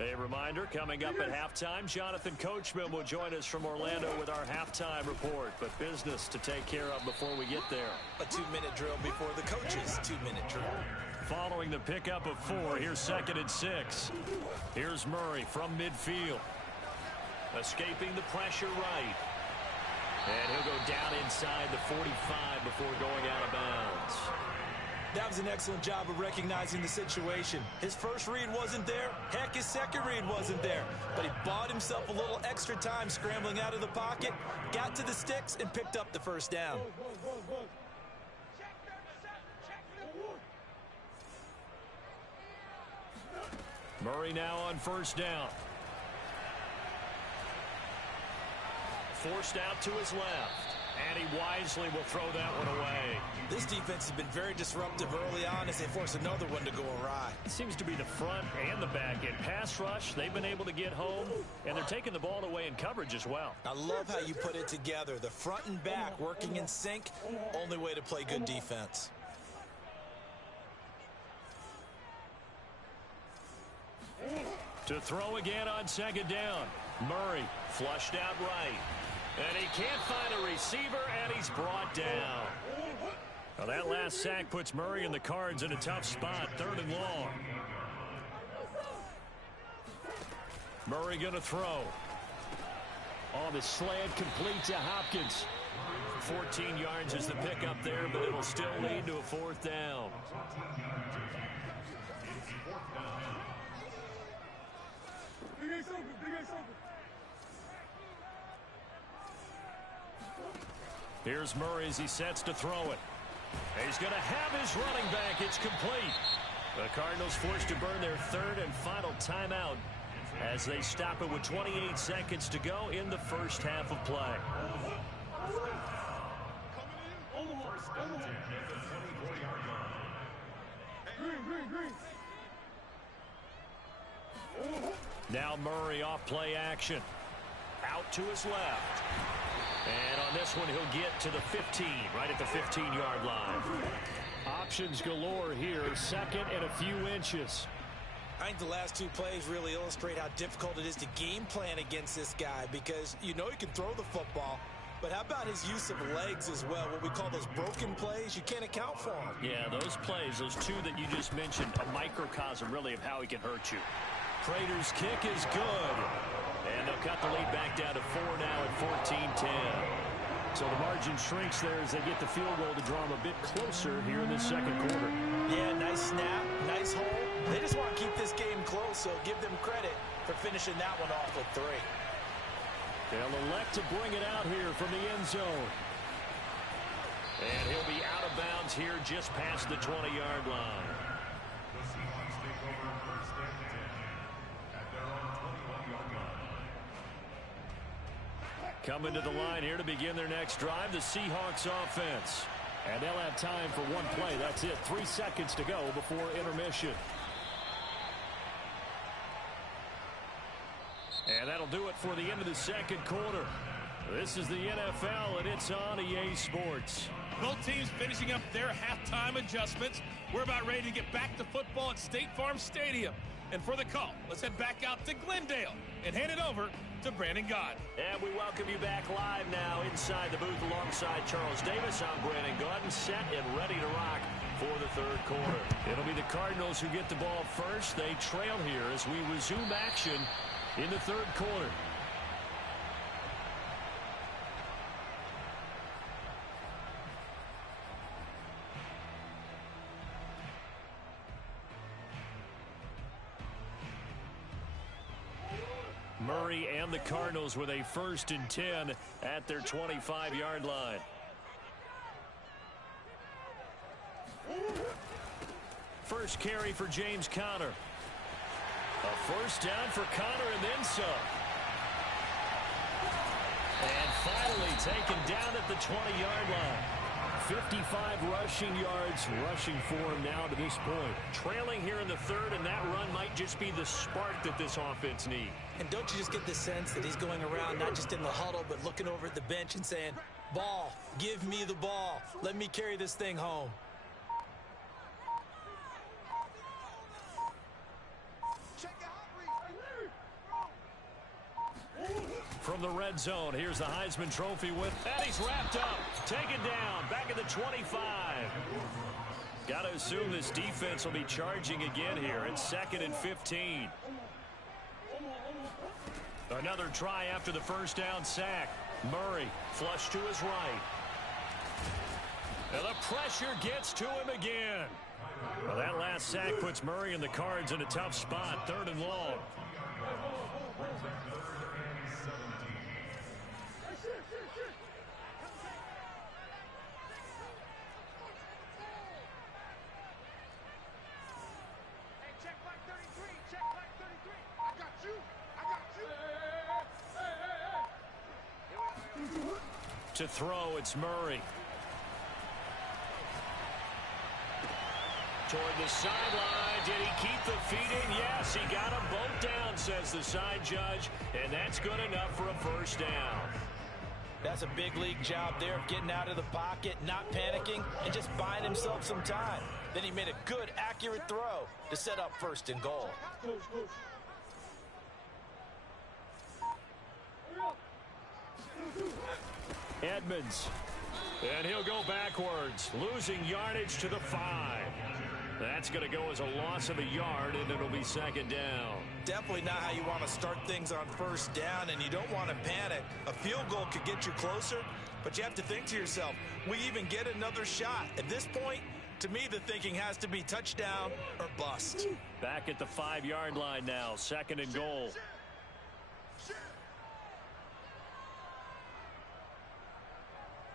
A reminder, coming up at halftime, Jonathan Coachman will join us from Orlando with our halftime report. But business to take care of before we get there. A 2-minute drill before the coach's 2-minute drill. Following the pickup of 4, here's 2nd and 6. Here's Murray from midfield. Escaping the pressure right. And he'll go down inside the 45 before going out of bounds. That was an excellent job of recognizing the situation. His first read wasn't there. Heck, his second read wasn't there. But he bought himself a little extra time scrambling out of the pocket, got to the sticks, and picked up the 1st down. Murray now on 1st down. Forced out to his left. And he wisely will throw that one away. This defense has been very disruptive early on as they force another one to go awry. It seems to be the front and the back end. Pass rush, they've been able to get home, and they're taking the ball away in coverage as well. I love how you put it together. The front and back working in sync, only way to play good defense. To throw again on 2nd down. Murray flushed out right. And he can't find a receiver, and he's brought down. Well, that last sack puts Murray and the Cards in a tough spot, 3rd and long. Murray going to throw. On the slant, complete to Hopkins. 14 yards is the pickup there, but it'll still lead to a 4th down. Here's Murray as he sets to throw it. He's going to have his running back. It's complete. The Cardinals forced to burn their 3rd and final timeout as they stop it with 28 seconds to go in the 1st half of play. First and 10 at the 24-yard line. Now Murray off play action. Out to his left. And on this one, he'll get to the 15, right at the 15-yard line. Options galore here, 2nd and a few inches. I think the last 2 plays really illustrate how difficult it is to game plan against this guy because you know he can throw the football, but how about his use of legs as well, what we call those broken plays? You can't account for them. Yeah, those plays, those 2 that you just mentioned, a microcosm really of how he can hurt you. Prater's kick is good. And they'll cut the lead back down to 4 now at 14-10. So the margin shrinks there as they get the field goal to draw them a bit closer here in the 2nd quarter. Yeah, nice snap, nice hole. They just want to keep this game close, so give them credit for finishing that one off with 3. They'll elect to bring it out here from the end zone. And he'll be out of bounds here just past the 20-yard line. The Seahawks take over 1st and 10 at their own 21-yard line. Coming to the line here to begin their next drive, the Seahawks offense. And they'll have time for one play. That's it. 3 seconds to go before intermission. And And that'll do it for the end of the second quarter. This is the NFL, and it's on EA Sports. Both teams finishing up their halftime adjustments. We're about ready to get back to football at State Farm Stadium. And for the call, let's head back out to Glendale and hand it over to Brandon Gaud. And we welcome you back live now inside the booth alongside Charles Davis. I'm Brandon Gaud, set and ready to rock for the third quarter. It'll be the Cardinals who get the ball first. They trail here as we resume action in the third quarter. Murray and the Cardinals with a 1st and 10 at their 25-yard line. First carry for James Conner. A first down for Conner and then some. And finally taken down at the 20-yard line. 55 rushing yards rushing for him now to this point. Trailing here in the third, and that run might just be the spark that this offense needs. And don't you just get the sense that he's going around not just in the huddle but looking over at the bench and saying, ball, give me the ball. Let me carry this thing home. From the red zone, here's the Heisman Trophy with, and he's wrapped up, taken down, back at the 25. Got to assume this defense will be charging again here. It's 2nd and 15. Another try after the first down sack. Murray flush to his right. And the pressure gets to him again. Well, that last sack puts Murray and the Cards in a tough spot, 3rd and long. To throw, it's Murray. Toward the sideline. Did he keep the feet in? Yes, he got them both down, says the side judge. And that's good enough for a first down. That's a big league job there of getting out of the pocket, not panicking, and just buying himself some time. Then he made a good, accurate throw to set up 1st and goal. Edmonds. And he'll go backwards, losing yardage to the 5. That's going to go as a loss of a yard, and it'll be 2nd down. Definitely not how you want to start things on 1st down, and you don't want to panic. A field goal could get you closer, but you have to think to yourself, we even get another shot. At this point, to me, the thinking has to be touchdown or bust. Back at the 5-yard line now, 2nd and goal.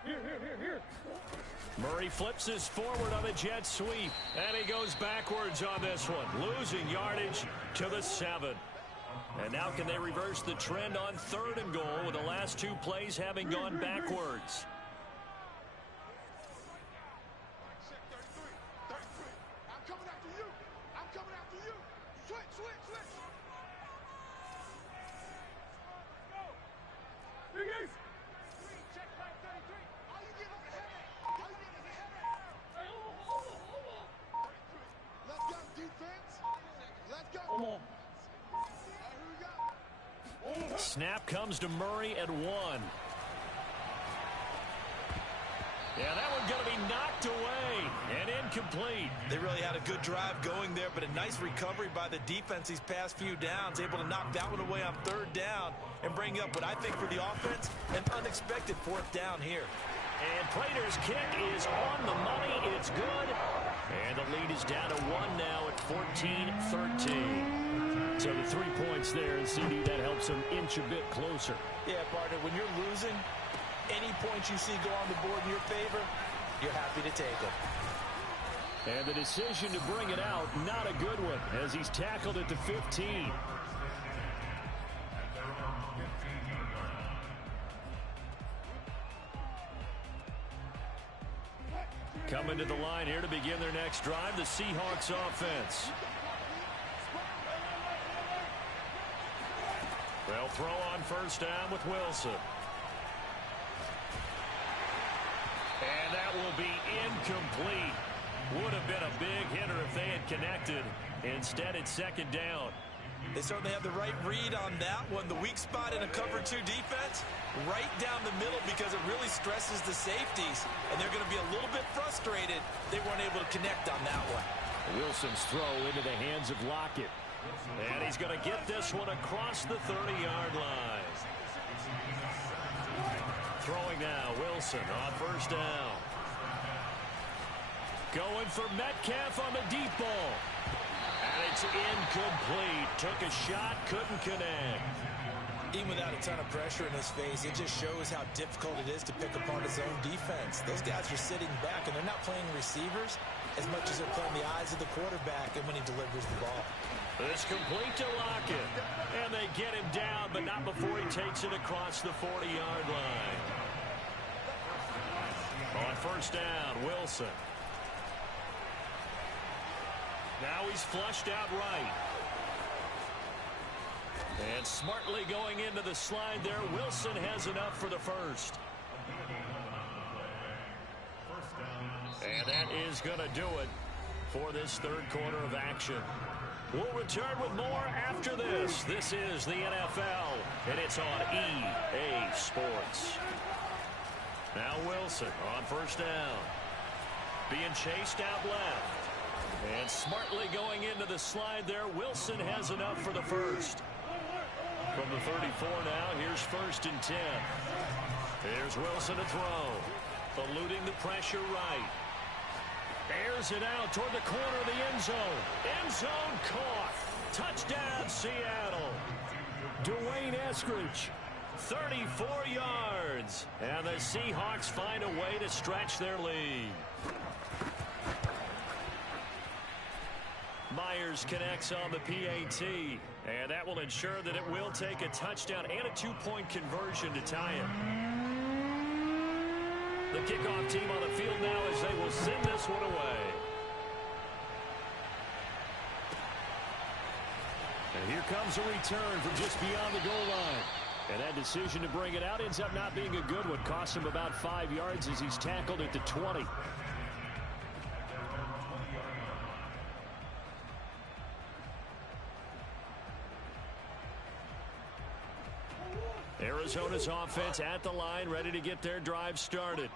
Here. Murray flips this forward on a jet sweep, and he goes backwards on this one, losing yardage to the 7. And now can they reverse the trend on 3rd and goal with the last 2 plays having gone backwards? Snap comes to Murray at 1. Yeah, that one's going to be knocked away and incomplete. They really had a good drive going there, but a nice recovery by the defense these past few downs, able to knock that one away on 3rd down and bring up what I think for the offense, an unexpected 4th down here. And Prater's kick is on the money. It's good. And the lead is down to 1 now at 14-13. So the 3 points there, and CD, that helps them inch a bit closer. Yeah, partner, when you're losing, any points you see go on the board in your favor, you're happy to take them. And the decision to bring it out, not a good one, as he's tackled at the 15. Coming to the line here to begin their next drive, the Seahawks offense. They'll throw on first down with Wilson. And that will be incomplete. Would have been a big hitter if they had connected. Instead, it's second down. They certainly have the right read on that one. The weak spot in a cover 2 defense, right down the middle, because it really stresses the safeties. And they're going to be a little bit frustrated they weren't able to connect on that one. Wilson's throw into the hands of Lockett. And he's going to get this one across the 30-yard line. Throwing now, Wilson on first down. Going for Metcalf on the deep ball. And it's incomplete. Took a shot, couldn't connect. Even without a ton of pressure in his face, it just shows how difficult it is to pick apart his own defense. Those guys are sitting back, and they're not playing receivers as much as they're playing the eyes of the quarterback and when he delivers the ball. It's complete to Lockett. And they get him down, but not before he takes it across the 40-yard line. On first down, Wilson. Now he's flushed out right. And smartly going into the slide there, Wilson has enough for the first. And that is going to do it for this third quarter of action. We'll return with more after this. This is the NFL, and it's on EA Sports. Now Wilson on first down. Being chased out left. And smartly going into the slide there, Wilson has enough for the first. From the 34 now, here's first and 10. Here's Wilson to throw. Eluding the pressure right. Airs it out toward the corner of the end zone. End zone caught. Touchdown, Seattle. Dwayne Eskridge, 34 yards. And the Seahawks find a way to stretch their lead. Myers connects on the PAT, and that will ensure that it will take a touchdown and a 2-point conversion to tie it. The kickoff team on the field now as they will send this one away. And here comes a return from just beyond the goal line. And that decision to bring it out ends up not being a good one. Costs him about 5 yards as he's tackled at the 20. Arizona's offense at the line, ready to get their drive started.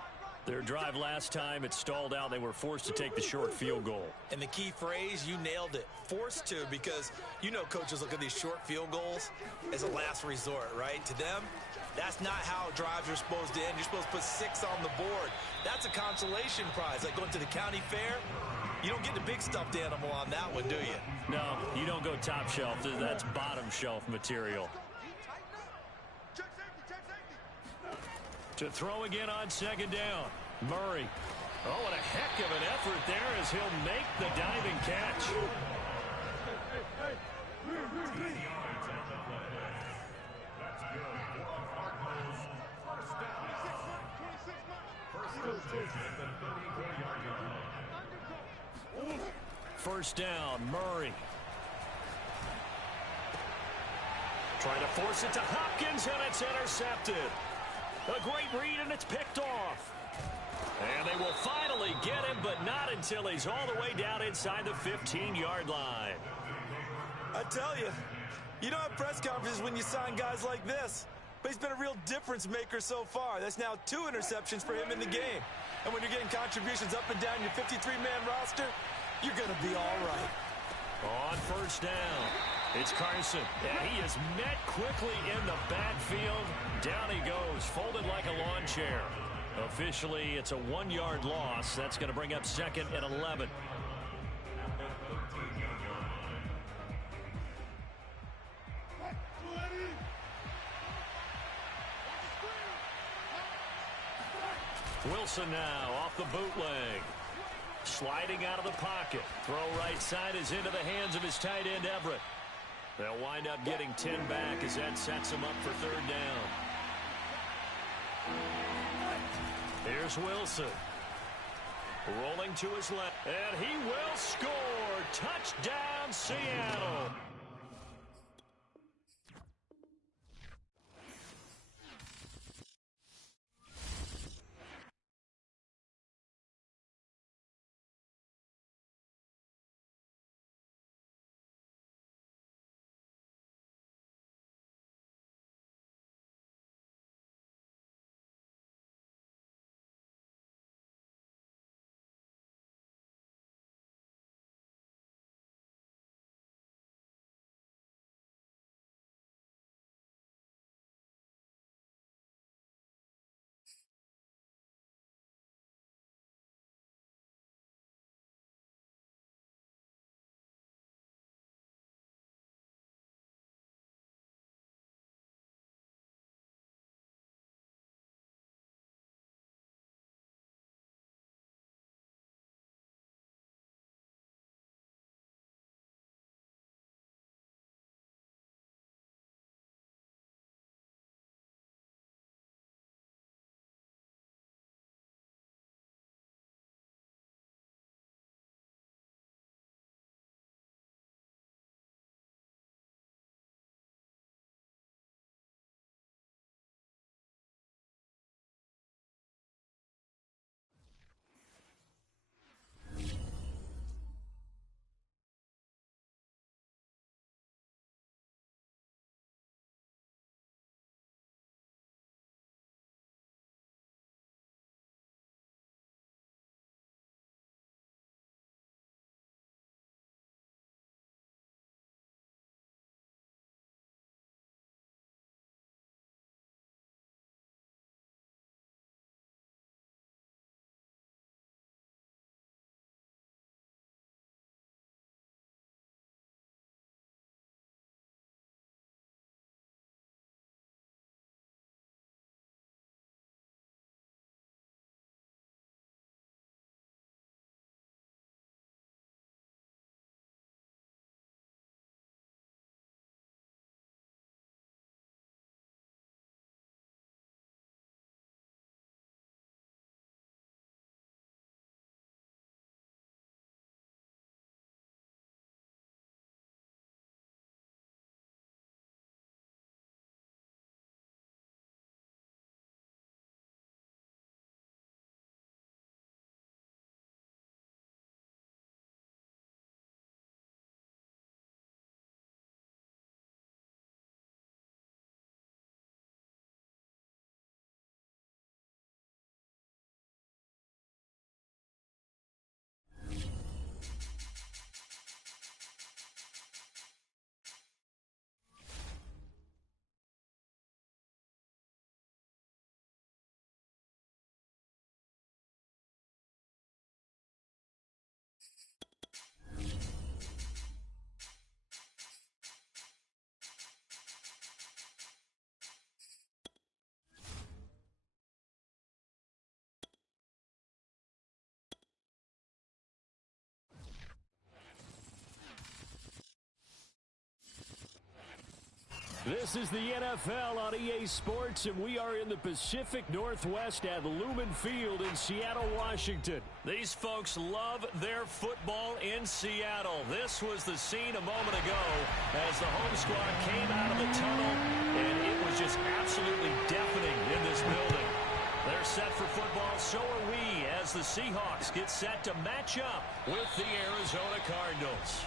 Their drive last time, it stalled out. They were forced to take the short field goal. And the key phrase, you nailed it, forced to, because you know coaches look at these short field goals as a last resort, right? To them, that's not how drives are supposed to end. You're supposed to put 6 on the board. That's a consolation prize, like going to the county fair. You don't get the big stuffed animal on that one, do you? No, you don't go top shelf. That's bottom shelf material. To throw again on second down. Murray. Oh, what a heck of an effort there as he'll make the diving catch. First down, Murray. Trying to force it to Hopkins, and it's intercepted. A great read, and it's picked off. And they will finally get him, but not until he's all the way down inside the 15-yard line. I tell you, you don't have press conferences when you sign guys like this. But he's been a real difference maker so far. That's now 2 interceptions for him in the game. And when you're getting contributions up and down your 53-man roster, you're going to be all right. On first down, it's Carson. And he is met quickly in the backfield. Down he goes, folded like a lawn chair. Officially, it's a 1-yard loss. That's going to bring up second and 11. Wilson now off the bootleg. Sliding out of the pocket. Throw right side is into the hands of his tight end, Everett. They'll wind up getting 10 back as that sets them up for third down. Here's Wilson. Rolling to his left. And he will score. Touchdown, Seattle. This is the NFL on EA Sports, and we are in the Pacific Northwest at Lumen Field in Seattle, Washington. These folks love their football in Seattle. This was the scene a moment ago as the home squad came out of the tunnel, and it was just absolutely deafening in this building. They're set for football, so are we, as the Seahawks get set to match up with the Arizona Cardinals.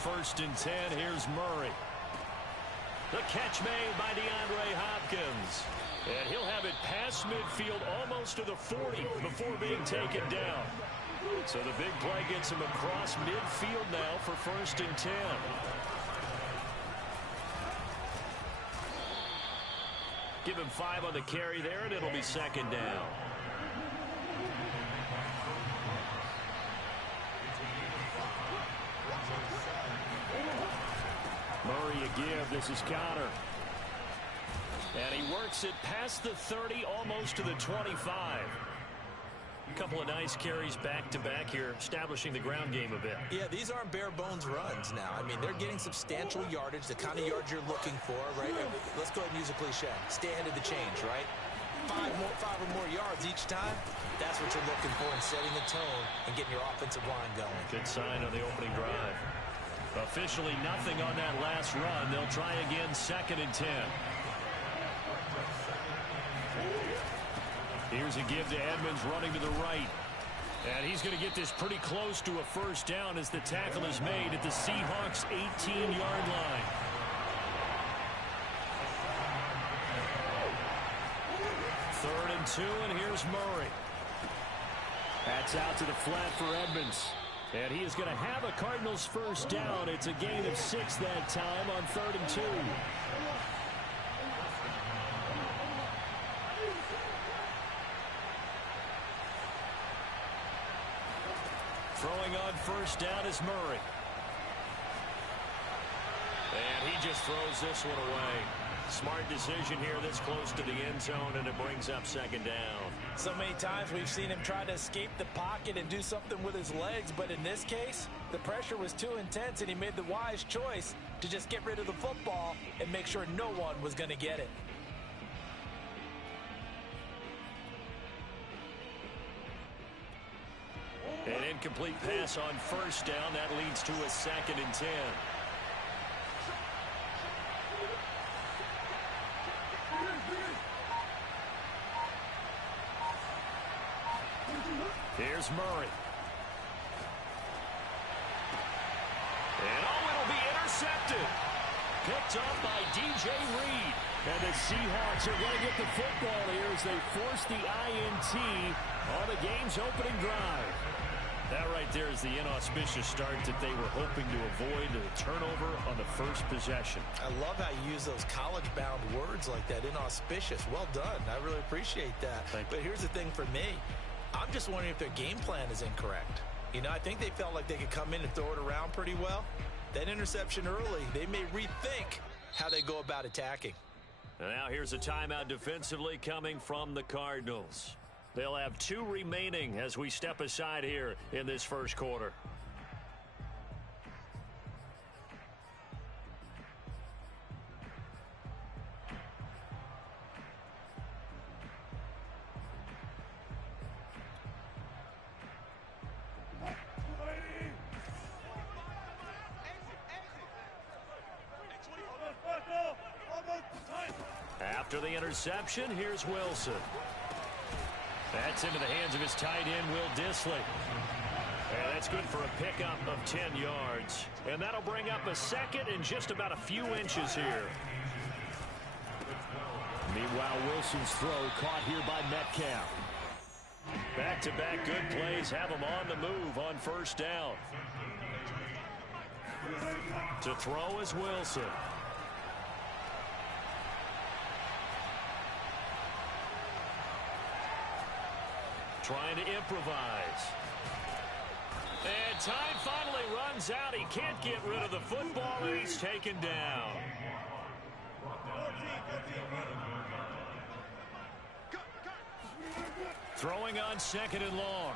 First and 10, here's Murray. The catch made by DeAndre Hopkins. And he'll have it past midfield almost to the 40 before being taken down. So the big play gets him across midfield now for first and 10. Give him 5 on the carry there, and it'll be second down. Murray a give. This is Connor. And he works it past the 30, almost to the 25. A couple of nice carries back-to-back here, establishing the ground game a bit. Yeah, these aren't bare-bones runs now. I mean, they're getting substantial yardage, the kind of yards you're looking for, right? Let's go ahead and use a cliche. Stay ahead of the change, right? 5 or more yards each time. That's what you're looking for in setting the tone and getting your offensive line going. Good sign on the opening drive. Officially nothing on that last run. They'll try again, second and 10. Here's a give to Edmonds running to the right. And he's going to get this pretty close to a first down as the tackle is made at the Seahawks' 18-yard line. Third and 2, and here's Murray. That's out to the flat for Edmonds. And he is going to have a Cardinals first down. It's a gain of 6 that time on third and 2. Throwing on first down is Murray. And he just throws this one away. Smart decision here this close to the end zone, and it brings up second down. So many times we've seen him try to escape the pocket and do something with his legs, but in this case, the pressure was too intense, and he made the wise choice to just get rid of the football and make sure no one was going to get it. An incomplete pass on first down. That leads to a second and 10. Here's Murray. And it'll be intercepted. Picked up by DJ Reed. And the Seahawks are going to get the football here as they force the INT on the game's opening drive. That right there is the inauspicious start that they were hoping to avoid, the turnover on the first possession. I love how you use those college-bound words like that, inauspicious. Well done. I really appreciate that. But here's the thing for me. I'm just wondering if their game plan is incorrect. You know, I think they felt like they could come in and throw it around pretty well. That interception early, they may rethink how they go about attacking. And now here's a timeout defensively coming from the Cardinals. They'll have 2 remaining as we step aside here in this first quarter. After the interception, here's Wilson. That's into the hands of his tight end, Will Dissly. And that's good for a pickup of 10 yards. And that'll bring up a second and just about a few inches here. Meanwhile, Wilson's throw caught here by Metcalf. Back-to-back good plays have him on the move on first down. To throw is Wilson. Trying to improvise. And time finally runs out. He can't get rid of the football, and he's taken down. Throwing on 2nd and long.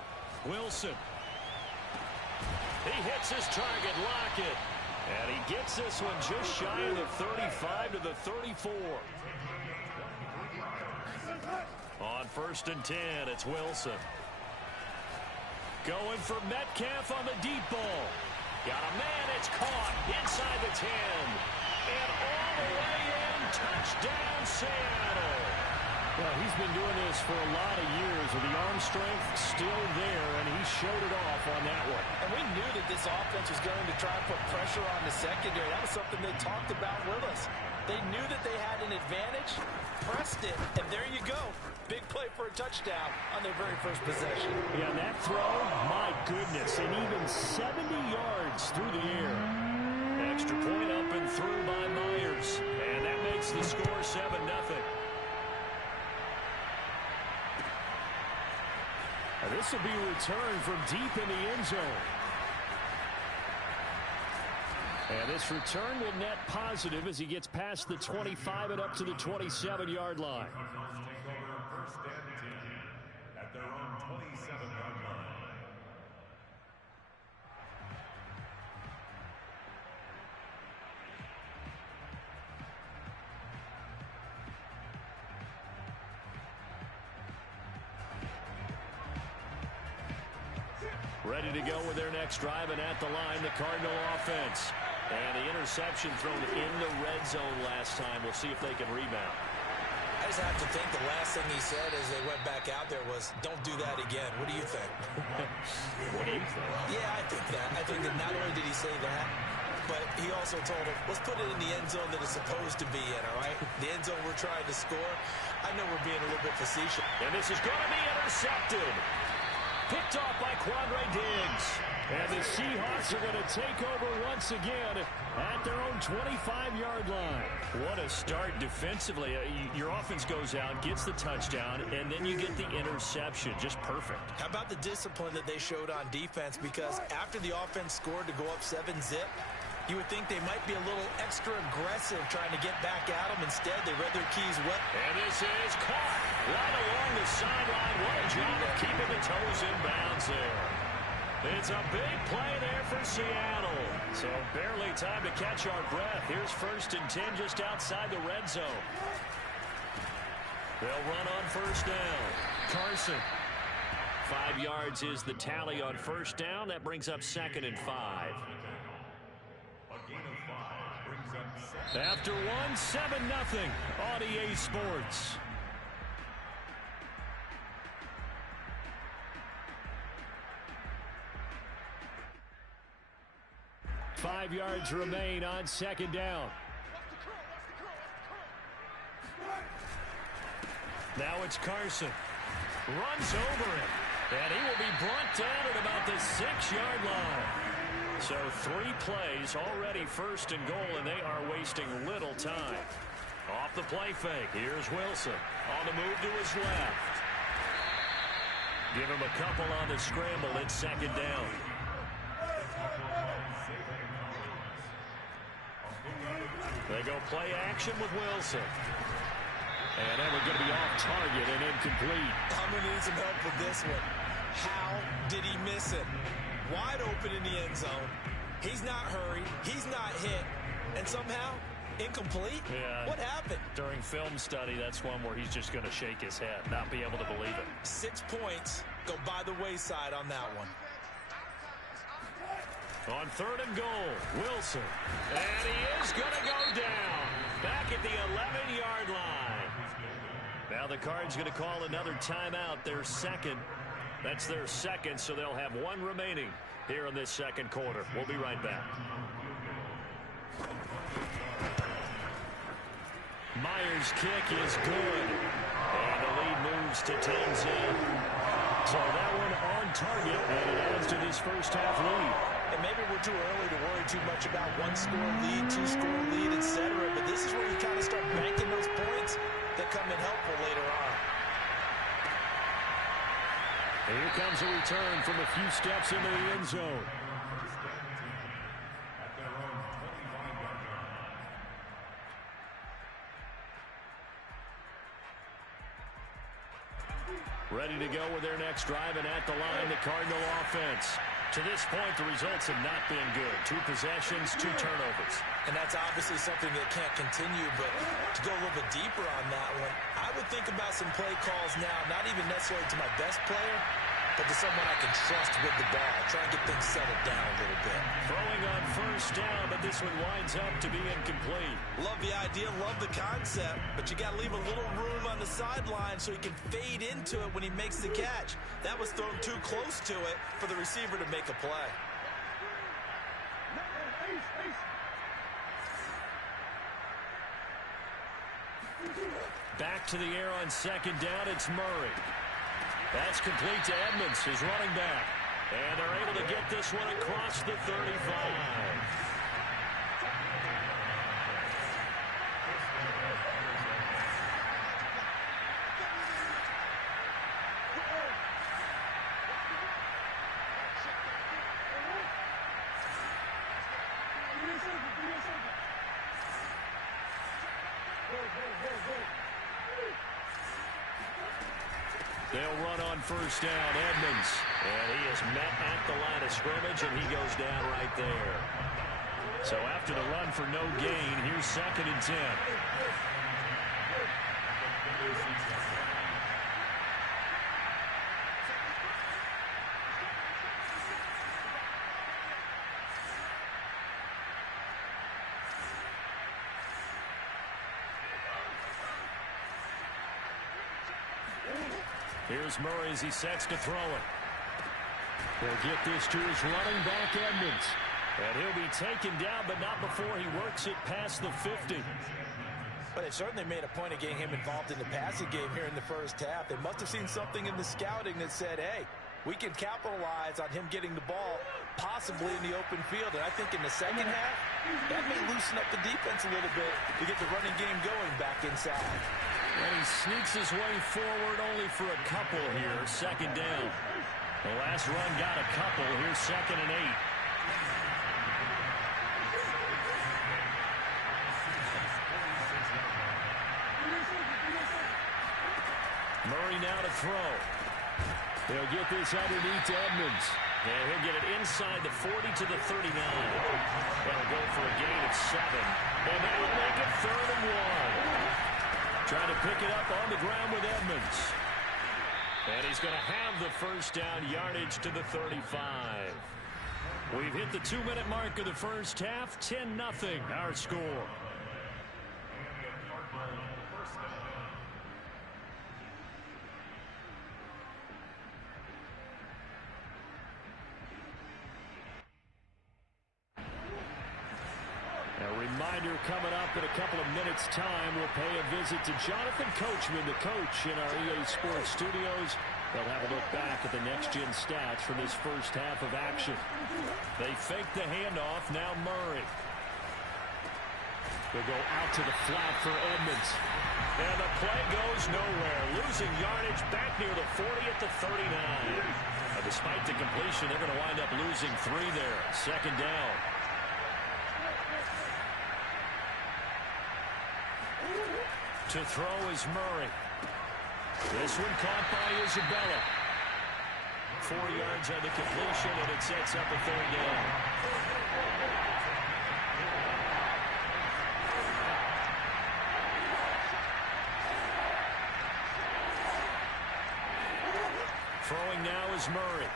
Wilson. He hits his target, Lockett. And he gets this one just shy of the 35 to the 34. On 1st and 10, it's Wilson. Going for Metcalf on the deep ball. Got a man, it's caught inside the 10. And all the way in, touchdown Seattle. Well, he's been doing this for a lot of years with the arm strength still there, and he showed it off on that one. And we knew that this offense was going to try and put pressure on the secondary. That was something they talked about with us. They knew that they had an advantage, pressed it, and there you go. Big play for a touchdown on their very first possession. Yeah, and that throw, my goodness, and even 70 yards through the air. Extra point up and through by Myers. And that makes the score 7-0. This will be a return from deep in the end zone. And this return will net positive as he gets past the 25 and up to the 27-yard line. First and 10 at their own 27-yard line. Ready to go with their next drive, and at the line, the Cardinal offense. And the interception thrown in the red zone last time. We'll see if they can rebound. I just have to think the last thing he said as they went back out there was, don't do that again. What do you think? What do you think? Yeah, I think that. I think that not only did he say that, but he also told him, let's put it in the end zone that it's supposed to be in, all right? The end zone we're trying to score. I know we're being a little bit facetious. And this is going to be intercepted. Picked off by Quandre Diggs. And the Seahawks are going to take over once again at their own 25-yard line. What a start defensively. Your offense goes out, gets the touchdown, and then you get the interception. Just perfect. How about the discipline that they showed on defense? Because after the offense scored to go up 7-zip, you would think they might be a little extra aggressive trying to get back at them. Instead, they read their keys well. And this is caught right along the sideline. What a job of keeping the toes in bounds there. It's a big play there for Seattle. So barely time to catch our breath. Here's 1st and 10 just outside the red zone. They'll run on 1st down. Carson. 5 yards is the tally on 1st down. That brings up 2nd and 5. After 7-0 on EA Sports. Five yards remain on 2nd down. Now it's Carson. Runs over him. And he will be brought down at about the 6-yard line. So 3 plays, already 1st and goal, and they are wasting little time. Off the play fake, here's Wilson. On the move to his left. Give him a couple on the scramble. It's 2nd down. They go play action with Wilson. And that one's going to be off target and incomplete. I'm going to need some help with this one. How did he miss it? Wide open in the end zone. He's not hurried. He's not hit. And somehow, incomplete? Yeah. What happened? During film study, that's one where he's just going to shake his head, not be able to believe it. 6 points go by the wayside on that one. On 3rd and goal, Wilson. And he is going to go down. Back at the 11-yard line. Now the Cards going to call another timeout, their 2nd. That's their 2nd, so they'll have 1 remaining here in this 2nd quarter. We'll be right back. Myers' kick is good. And the lead moves to 10-zip. So that one on target, and it adds to this first half lead. And maybe we're too early to worry too much about one-score lead, two-score lead, etc. But this is where you kind of start banking those points that come in helpful later on. Here comes a return from a few steps into the end zone. At their own 25-yard line. Ready to go with their next drive, and at the line, the Cardinal offense. To this point, the results have not been good. 2 possessions, 2 turnovers. And that's obviously something that can't continue, but to go a little bit deeper on that one, I would think about some play calls now, not even necessarily to my best player, but to someone I can trust with the ball. Try and get things settled down a little bit. Throwing on first down, but this one winds up to be incomplete. Love the idea, love the concept, but you got to leave a little room on the sideline so he can fade into it when he makes the catch. That was thrown too close to it for the receiver to make a play. Back to the air on second down, it's Murray. That's complete to Edmonds, his running back. And they're able to get this one across the 35. They'll run on first down, Edmonds. And he is met at the line of scrimmage, and he goes down right there. So after the run for no gain, here's 2nd and 10. Here's Murray as he sets to throw it. He'll get this to his running back, Edmonds. And he'll be taken down, but not before he works it past the 50. But it certainly made a point of getting him involved in the passing game here in the first half. They must have seen something in the scouting that said, hey, we can capitalize on him getting the ball possibly in the open field. And I think in the second half, that may loosen up the defense a little bit to get the running game going back inside. And he sneaks his way forward only for a couple here. 2nd down. The last run got a couple. Here's 2nd and 8. Murray now to throw. He'll get this underneath to Edmonds. And he'll get it inside the 40 to the 39. That'll go for a gain of 7. And that'll make it 3rd and 1. Trying to pick it up on the ground with Edmonds. And he's going to have the first down, yardage to the 35. We've hit the 2-minute mark of the first half. 10-0 our score. Reminder coming up in a couple of minutes' time. We'll pay a visit to Jonathan Coachman, the coach in our EA Sports studios. They'll have a look back at the next-gen stats from this first half of action. They fake the handoff. Now Murray. They'll go out to the flat for Edmonds. And the play goes nowhere. Losing yardage back near the 40 at the 39. Despite the completion, they're going to wind up losing 3 there. 2nd down. To throw is Murray. This one caught by Isabella. 4 yards on the completion, and it sets up a 3rd down. Throwing now is Murray.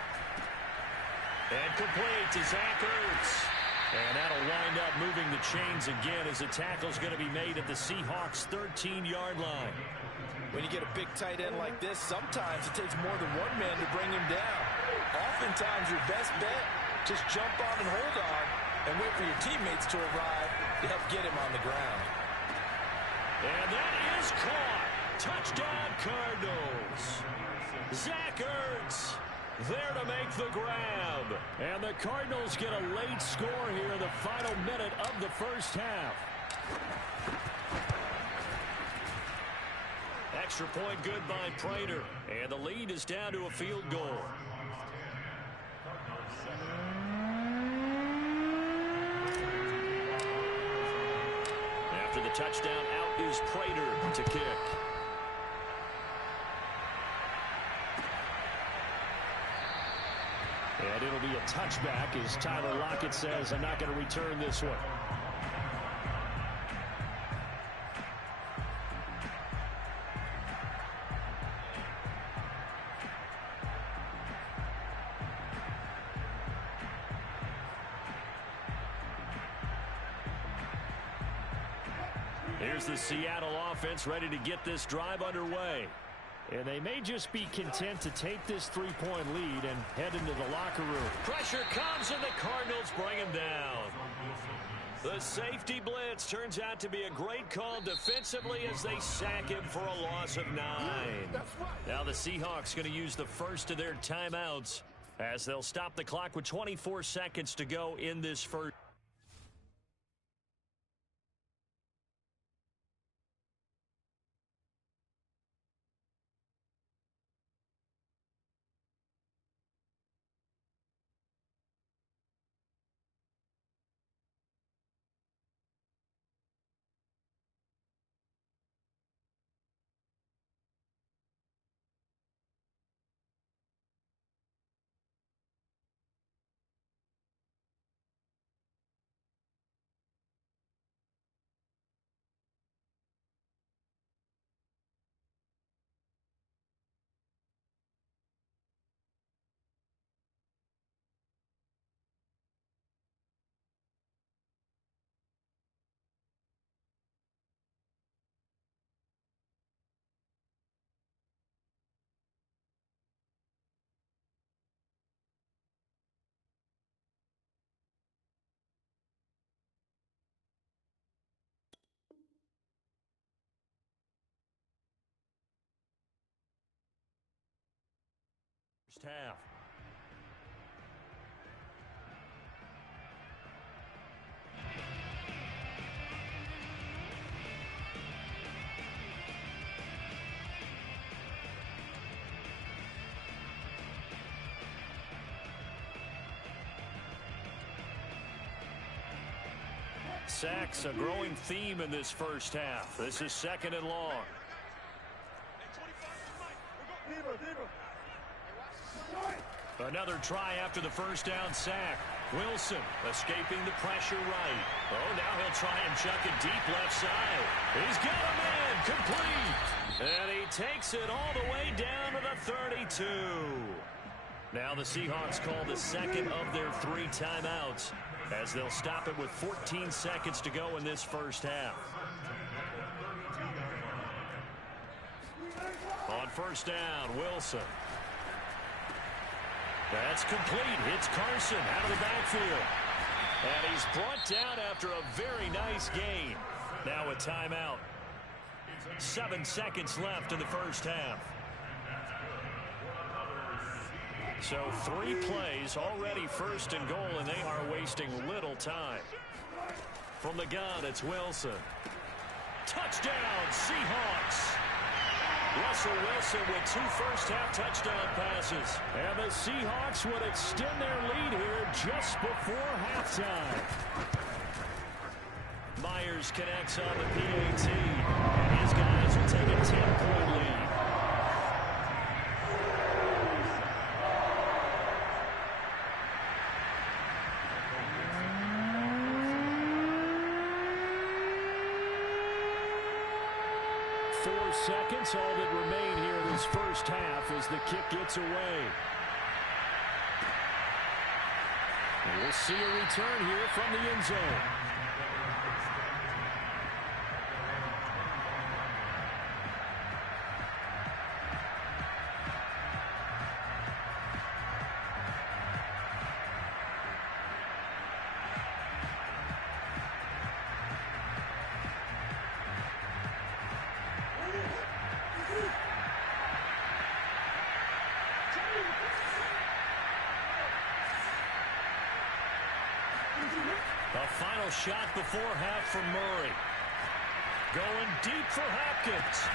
And complete to Zach Ertz. And that'll wind up moving the chains again as the tackle's going to be made at the Seahawks' 13-yard line. When you get a big tight end like this, sometimes it takes more than one man to bring him down. Oftentimes, your best bet, just jump on and hold on and wait for your teammates to arrive to help get him on the ground. And that is caught. Touchdown, Cardinals. Zach Ertz. There to make the grab. And the Cardinals get a late score here in the final minute of the first half. Extra point good by Prater. And the lead is down to a field goal. After the touchdown, out is Prater to kick. And it'll be a touchback as Tyler Lockett says, I'm not going to return this one. Here's the Seattle offense ready to get this drive underway. And they may just be content to take this three-point lead and head into the locker room. Pressure comes and the Cardinals bring him down. The safety blitz turns out to be a great call defensively as they sack him for a loss of 9. Now the Seahawks going to use the first of their timeouts as they'll stop the clock with 24 seconds to go in this first. Half. Sacks, a growing theme in this first half. This is second and long. Another try after the first down sack. Wilson escaping the pressure right. Oh, now he'll try and chuck it deep left side. He's got a man complete. And he takes it all the way down to the 32. Now the Seahawks call the second of their 3 timeouts as they'll stop it with 14 seconds to go in this first half. On first down, Wilson. That's complete. Hits Carson out of the backfield. And he's brought down after a very nice gain. Now a timeout. 7 seconds left in the first half. So 3 plays, already first and goal, and they are wasting little time. From the gun, it's Wilson. Touchdown, Seahawks. Russell Wilson with 2 first-half touchdown passes. And the Seahawks would extend their lead here just before halftime. Myers connects on the PAT, and his guys will take a 10-point lead. Seconds, all that remain here in this first half as the kick gets away. And we'll see a return here from the end zone. final shot before half from Murray. Going deep for Hopkins.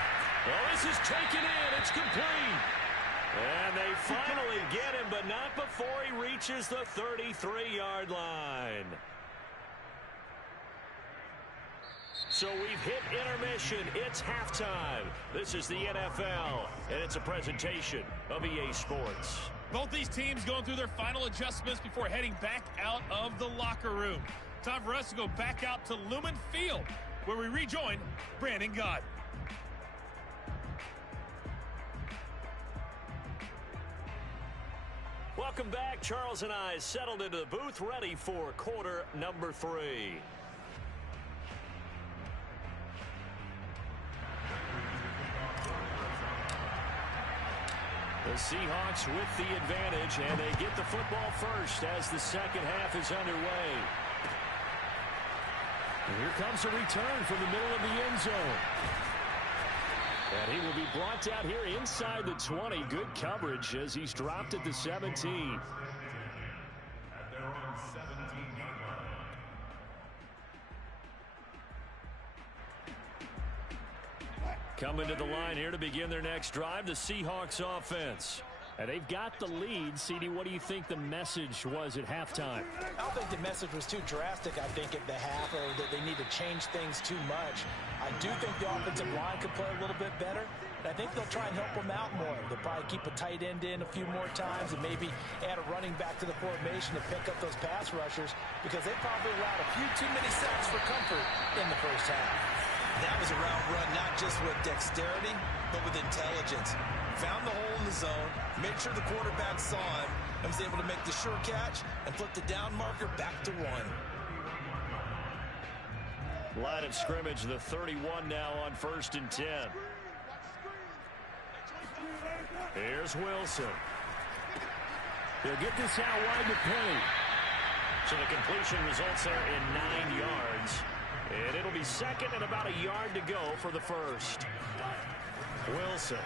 Well, this is taken in. It's complete. And they finally get him, but not before he reaches the 33-yard line. So we've hit intermission. It's halftime. This is the NFL, and it's a presentation of EA Sports. Both these teams going through their final adjustments before heading back out of the locker room. Time for us to go back out to Lumen Field, where we rejoin Brandon Gott. Welcome back. Charles and I settled into the booth, ready for quarter number 3. The Seahawks with the advantage, and they get the football first as the second half is underway. And here comes a return from the middle of the end zone. And he will be brought down here inside the 20. Good coverage as he's dropped at the 17. At their own 17-yard line. Coming to the line here to begin their next drive, the Seahawks offense. And they've got the lead. CD, what do you think the message was at halftime? I don't think the message was too drastic, I think, at the half, or that they need to change things too much. I do think the offensive line could play a little bit better. And I think they'll try and help them out more. They'll probably keep a tight end in a few more times and maybe add a running back to the formation to pick up those pass rushers, because they probably allowed a few too many sacks for comfort in the first half. That was a route run, not just with dexterity, but with intelligence. Found the hole in the zone, made sure the quarterback saw him, and was able to make the sure catch and flip the down marker back to 1. Line of scrimmage, the 31 now on 1st and 10. Here's Wilson. He'll get this out wide to Penny. So the completion results there in 9 yards. And it'll be second and about a yard to go for the first. Wilson.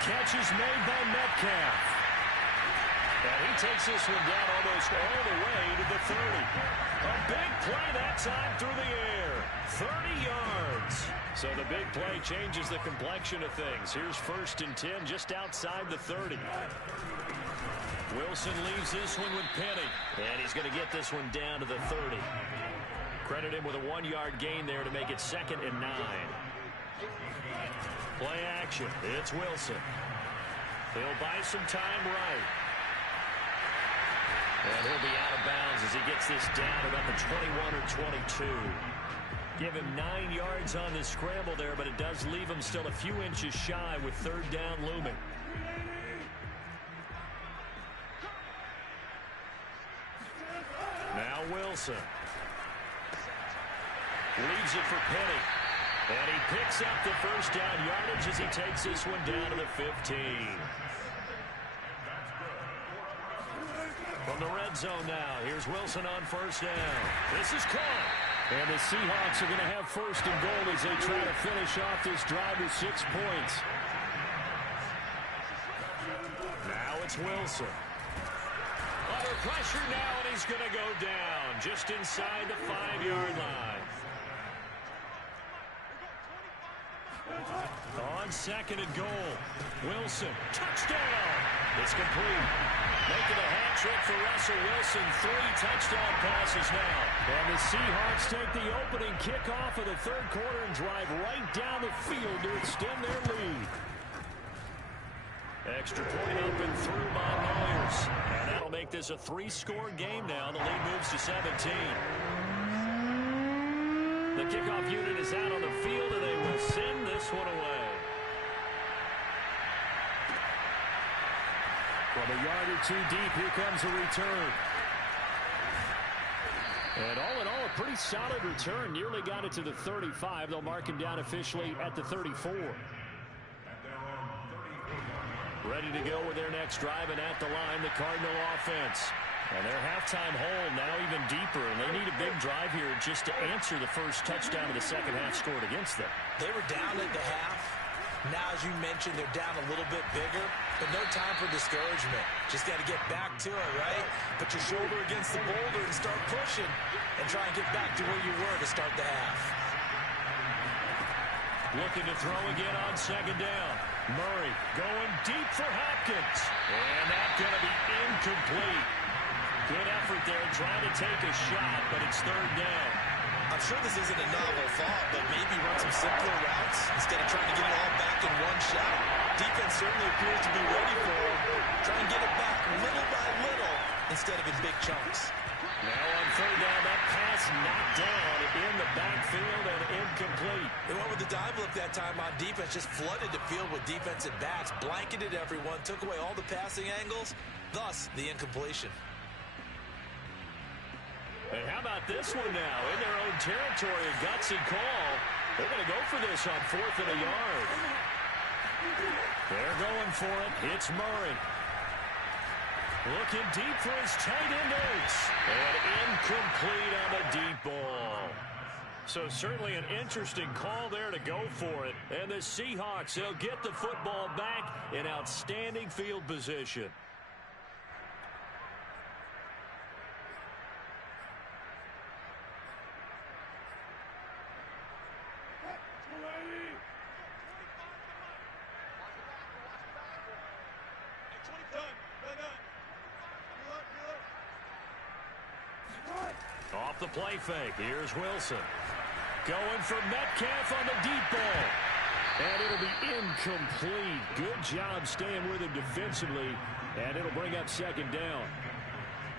Catch is made by Metcalf. And he takes this one down almost all the way to the 30. A big play that time through the air. 30 yards. So the big play changes the complexion of things. Here's 1st and 10 just outside the 30. Wilson leaves this one with Penny. And he's going to get this one down to the 30. Credit him with a 1-yard gain there to make it 2nd and 9. Play action. It's Wilson. He'll buy some time right. And he'll be out of bounds as he gets this down about the 21 or 22. Give him 9 yards on the scramble there, but it does leave him still a few inches shy with 3rd down looming. Now Wilson. Leaves it for Penny. And he picks up the 1st down yardage as he takes this one down to the 15. From the red zone now, here's Wilson on 1st down. This is caught. And the Seahawks are going to have 1st and goal as they try to finish off this drive with 6 points. Now it's Wilson. Under pressure now, and he's going to go down just inside the 5-yard line. On 2nd and goal, Wilson, touchdown! It's complete. Making a hat trick for Russell Wilson. 3 touchdown passes now. And the Seahawks take the opening kickoff of the 3rd quarter and drive right down the field to extend their lead. Extra point up and through by Noyers. And that'll make this a 3-score game now. The lead moves to 17. The kickoff unit is out on the field, and they will send this one away. From a yard or 2 deep, here comes a return. And all in all, a pretty solid return. Nearly got it to the 35. They'll mark him down officially at the 34. Ready to go with their next drive, and at the line, the Cardinal offense. And their halftime hole now even deeper, and they need a big drive here just to answer the first touchdown of the second half scored against them. They were down at the half. Now, as you mentioned, they're down a little bit bigger. but no time for discouragement. Just got to get back to it, right? Put your shoulder against the boulder and start pushing and try and get back to where you were to start the half. Looking to throw again on second down. Murray going deep for Hopkins. And that's going to be incomplete. Good effort there trying to take a shot, but it's third down. I'm sure this isn't a novel thought, but maybe run some simpler routes instead of trying to get it all back in one shot. Defense certainly appears to be ready for him. Try and get it back little by little instead of in big chunks. Now on third down, that pass knocked down in the backfield and incomplete. They went with the dive look that time on defense, just flooded the field with defensive backs, blanketed everyone, took away all the passing angles, thus the incompletion. And how about this one now? In their own territory, a gutsy call. They're going to go for this on 4th and a yard. They're going for it. It's Murray. Looking deep for his tight end Oates. And incomplete on the deep ball. So certainly an interesting call there to go for it. And the Seahawks, they'll get the football back in outstanding field position. Off the play fake. Here's Wilson. Going for Metcalf on the deep ball. And it'll be incomplete. Good job staying with him defensively. And it'll bring up second down.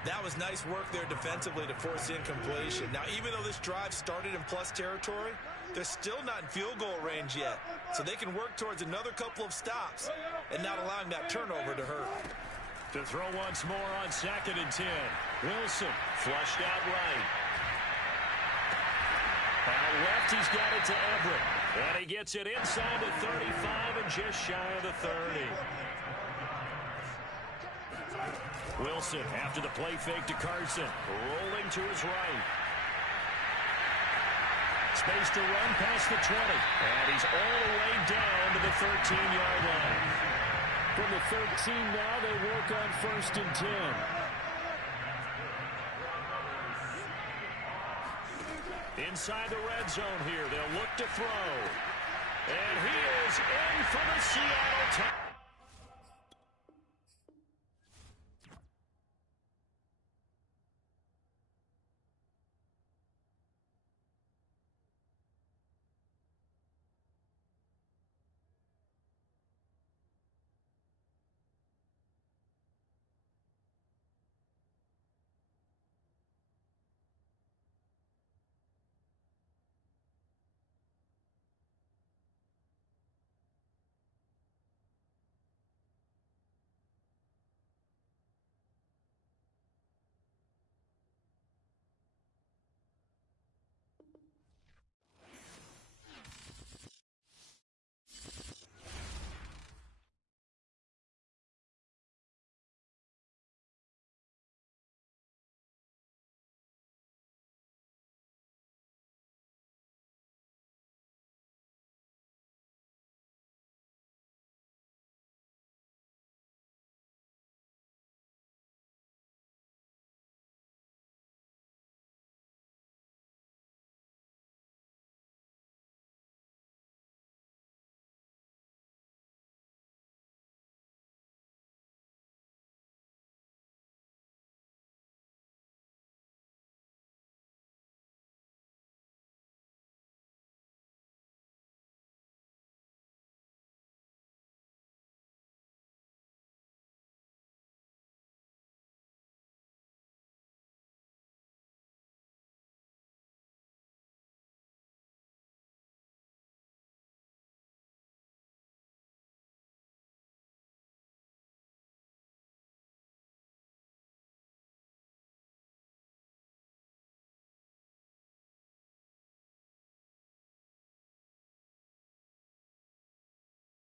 That was nice work there defensively to force incompletion. Now, even though this drive started in plus territory, they're still not in field goal range yet. So they can work towards another couple of stops and not allowing that turnover to hurt. To throw once more on 2nd and 10. Wilson flushed out right. Out left, he's got it to Everett. And he gets it inside the 35 and just shy of the 30. Wilson, after the play fake to Carson, rolling to his right. Space to run past the 20. And he's all the way down to the 13-yard line. From the 13 now, they work on 1st and 10. Inside the red zone here, they'll look to throw. And he is in for the Seattle Times.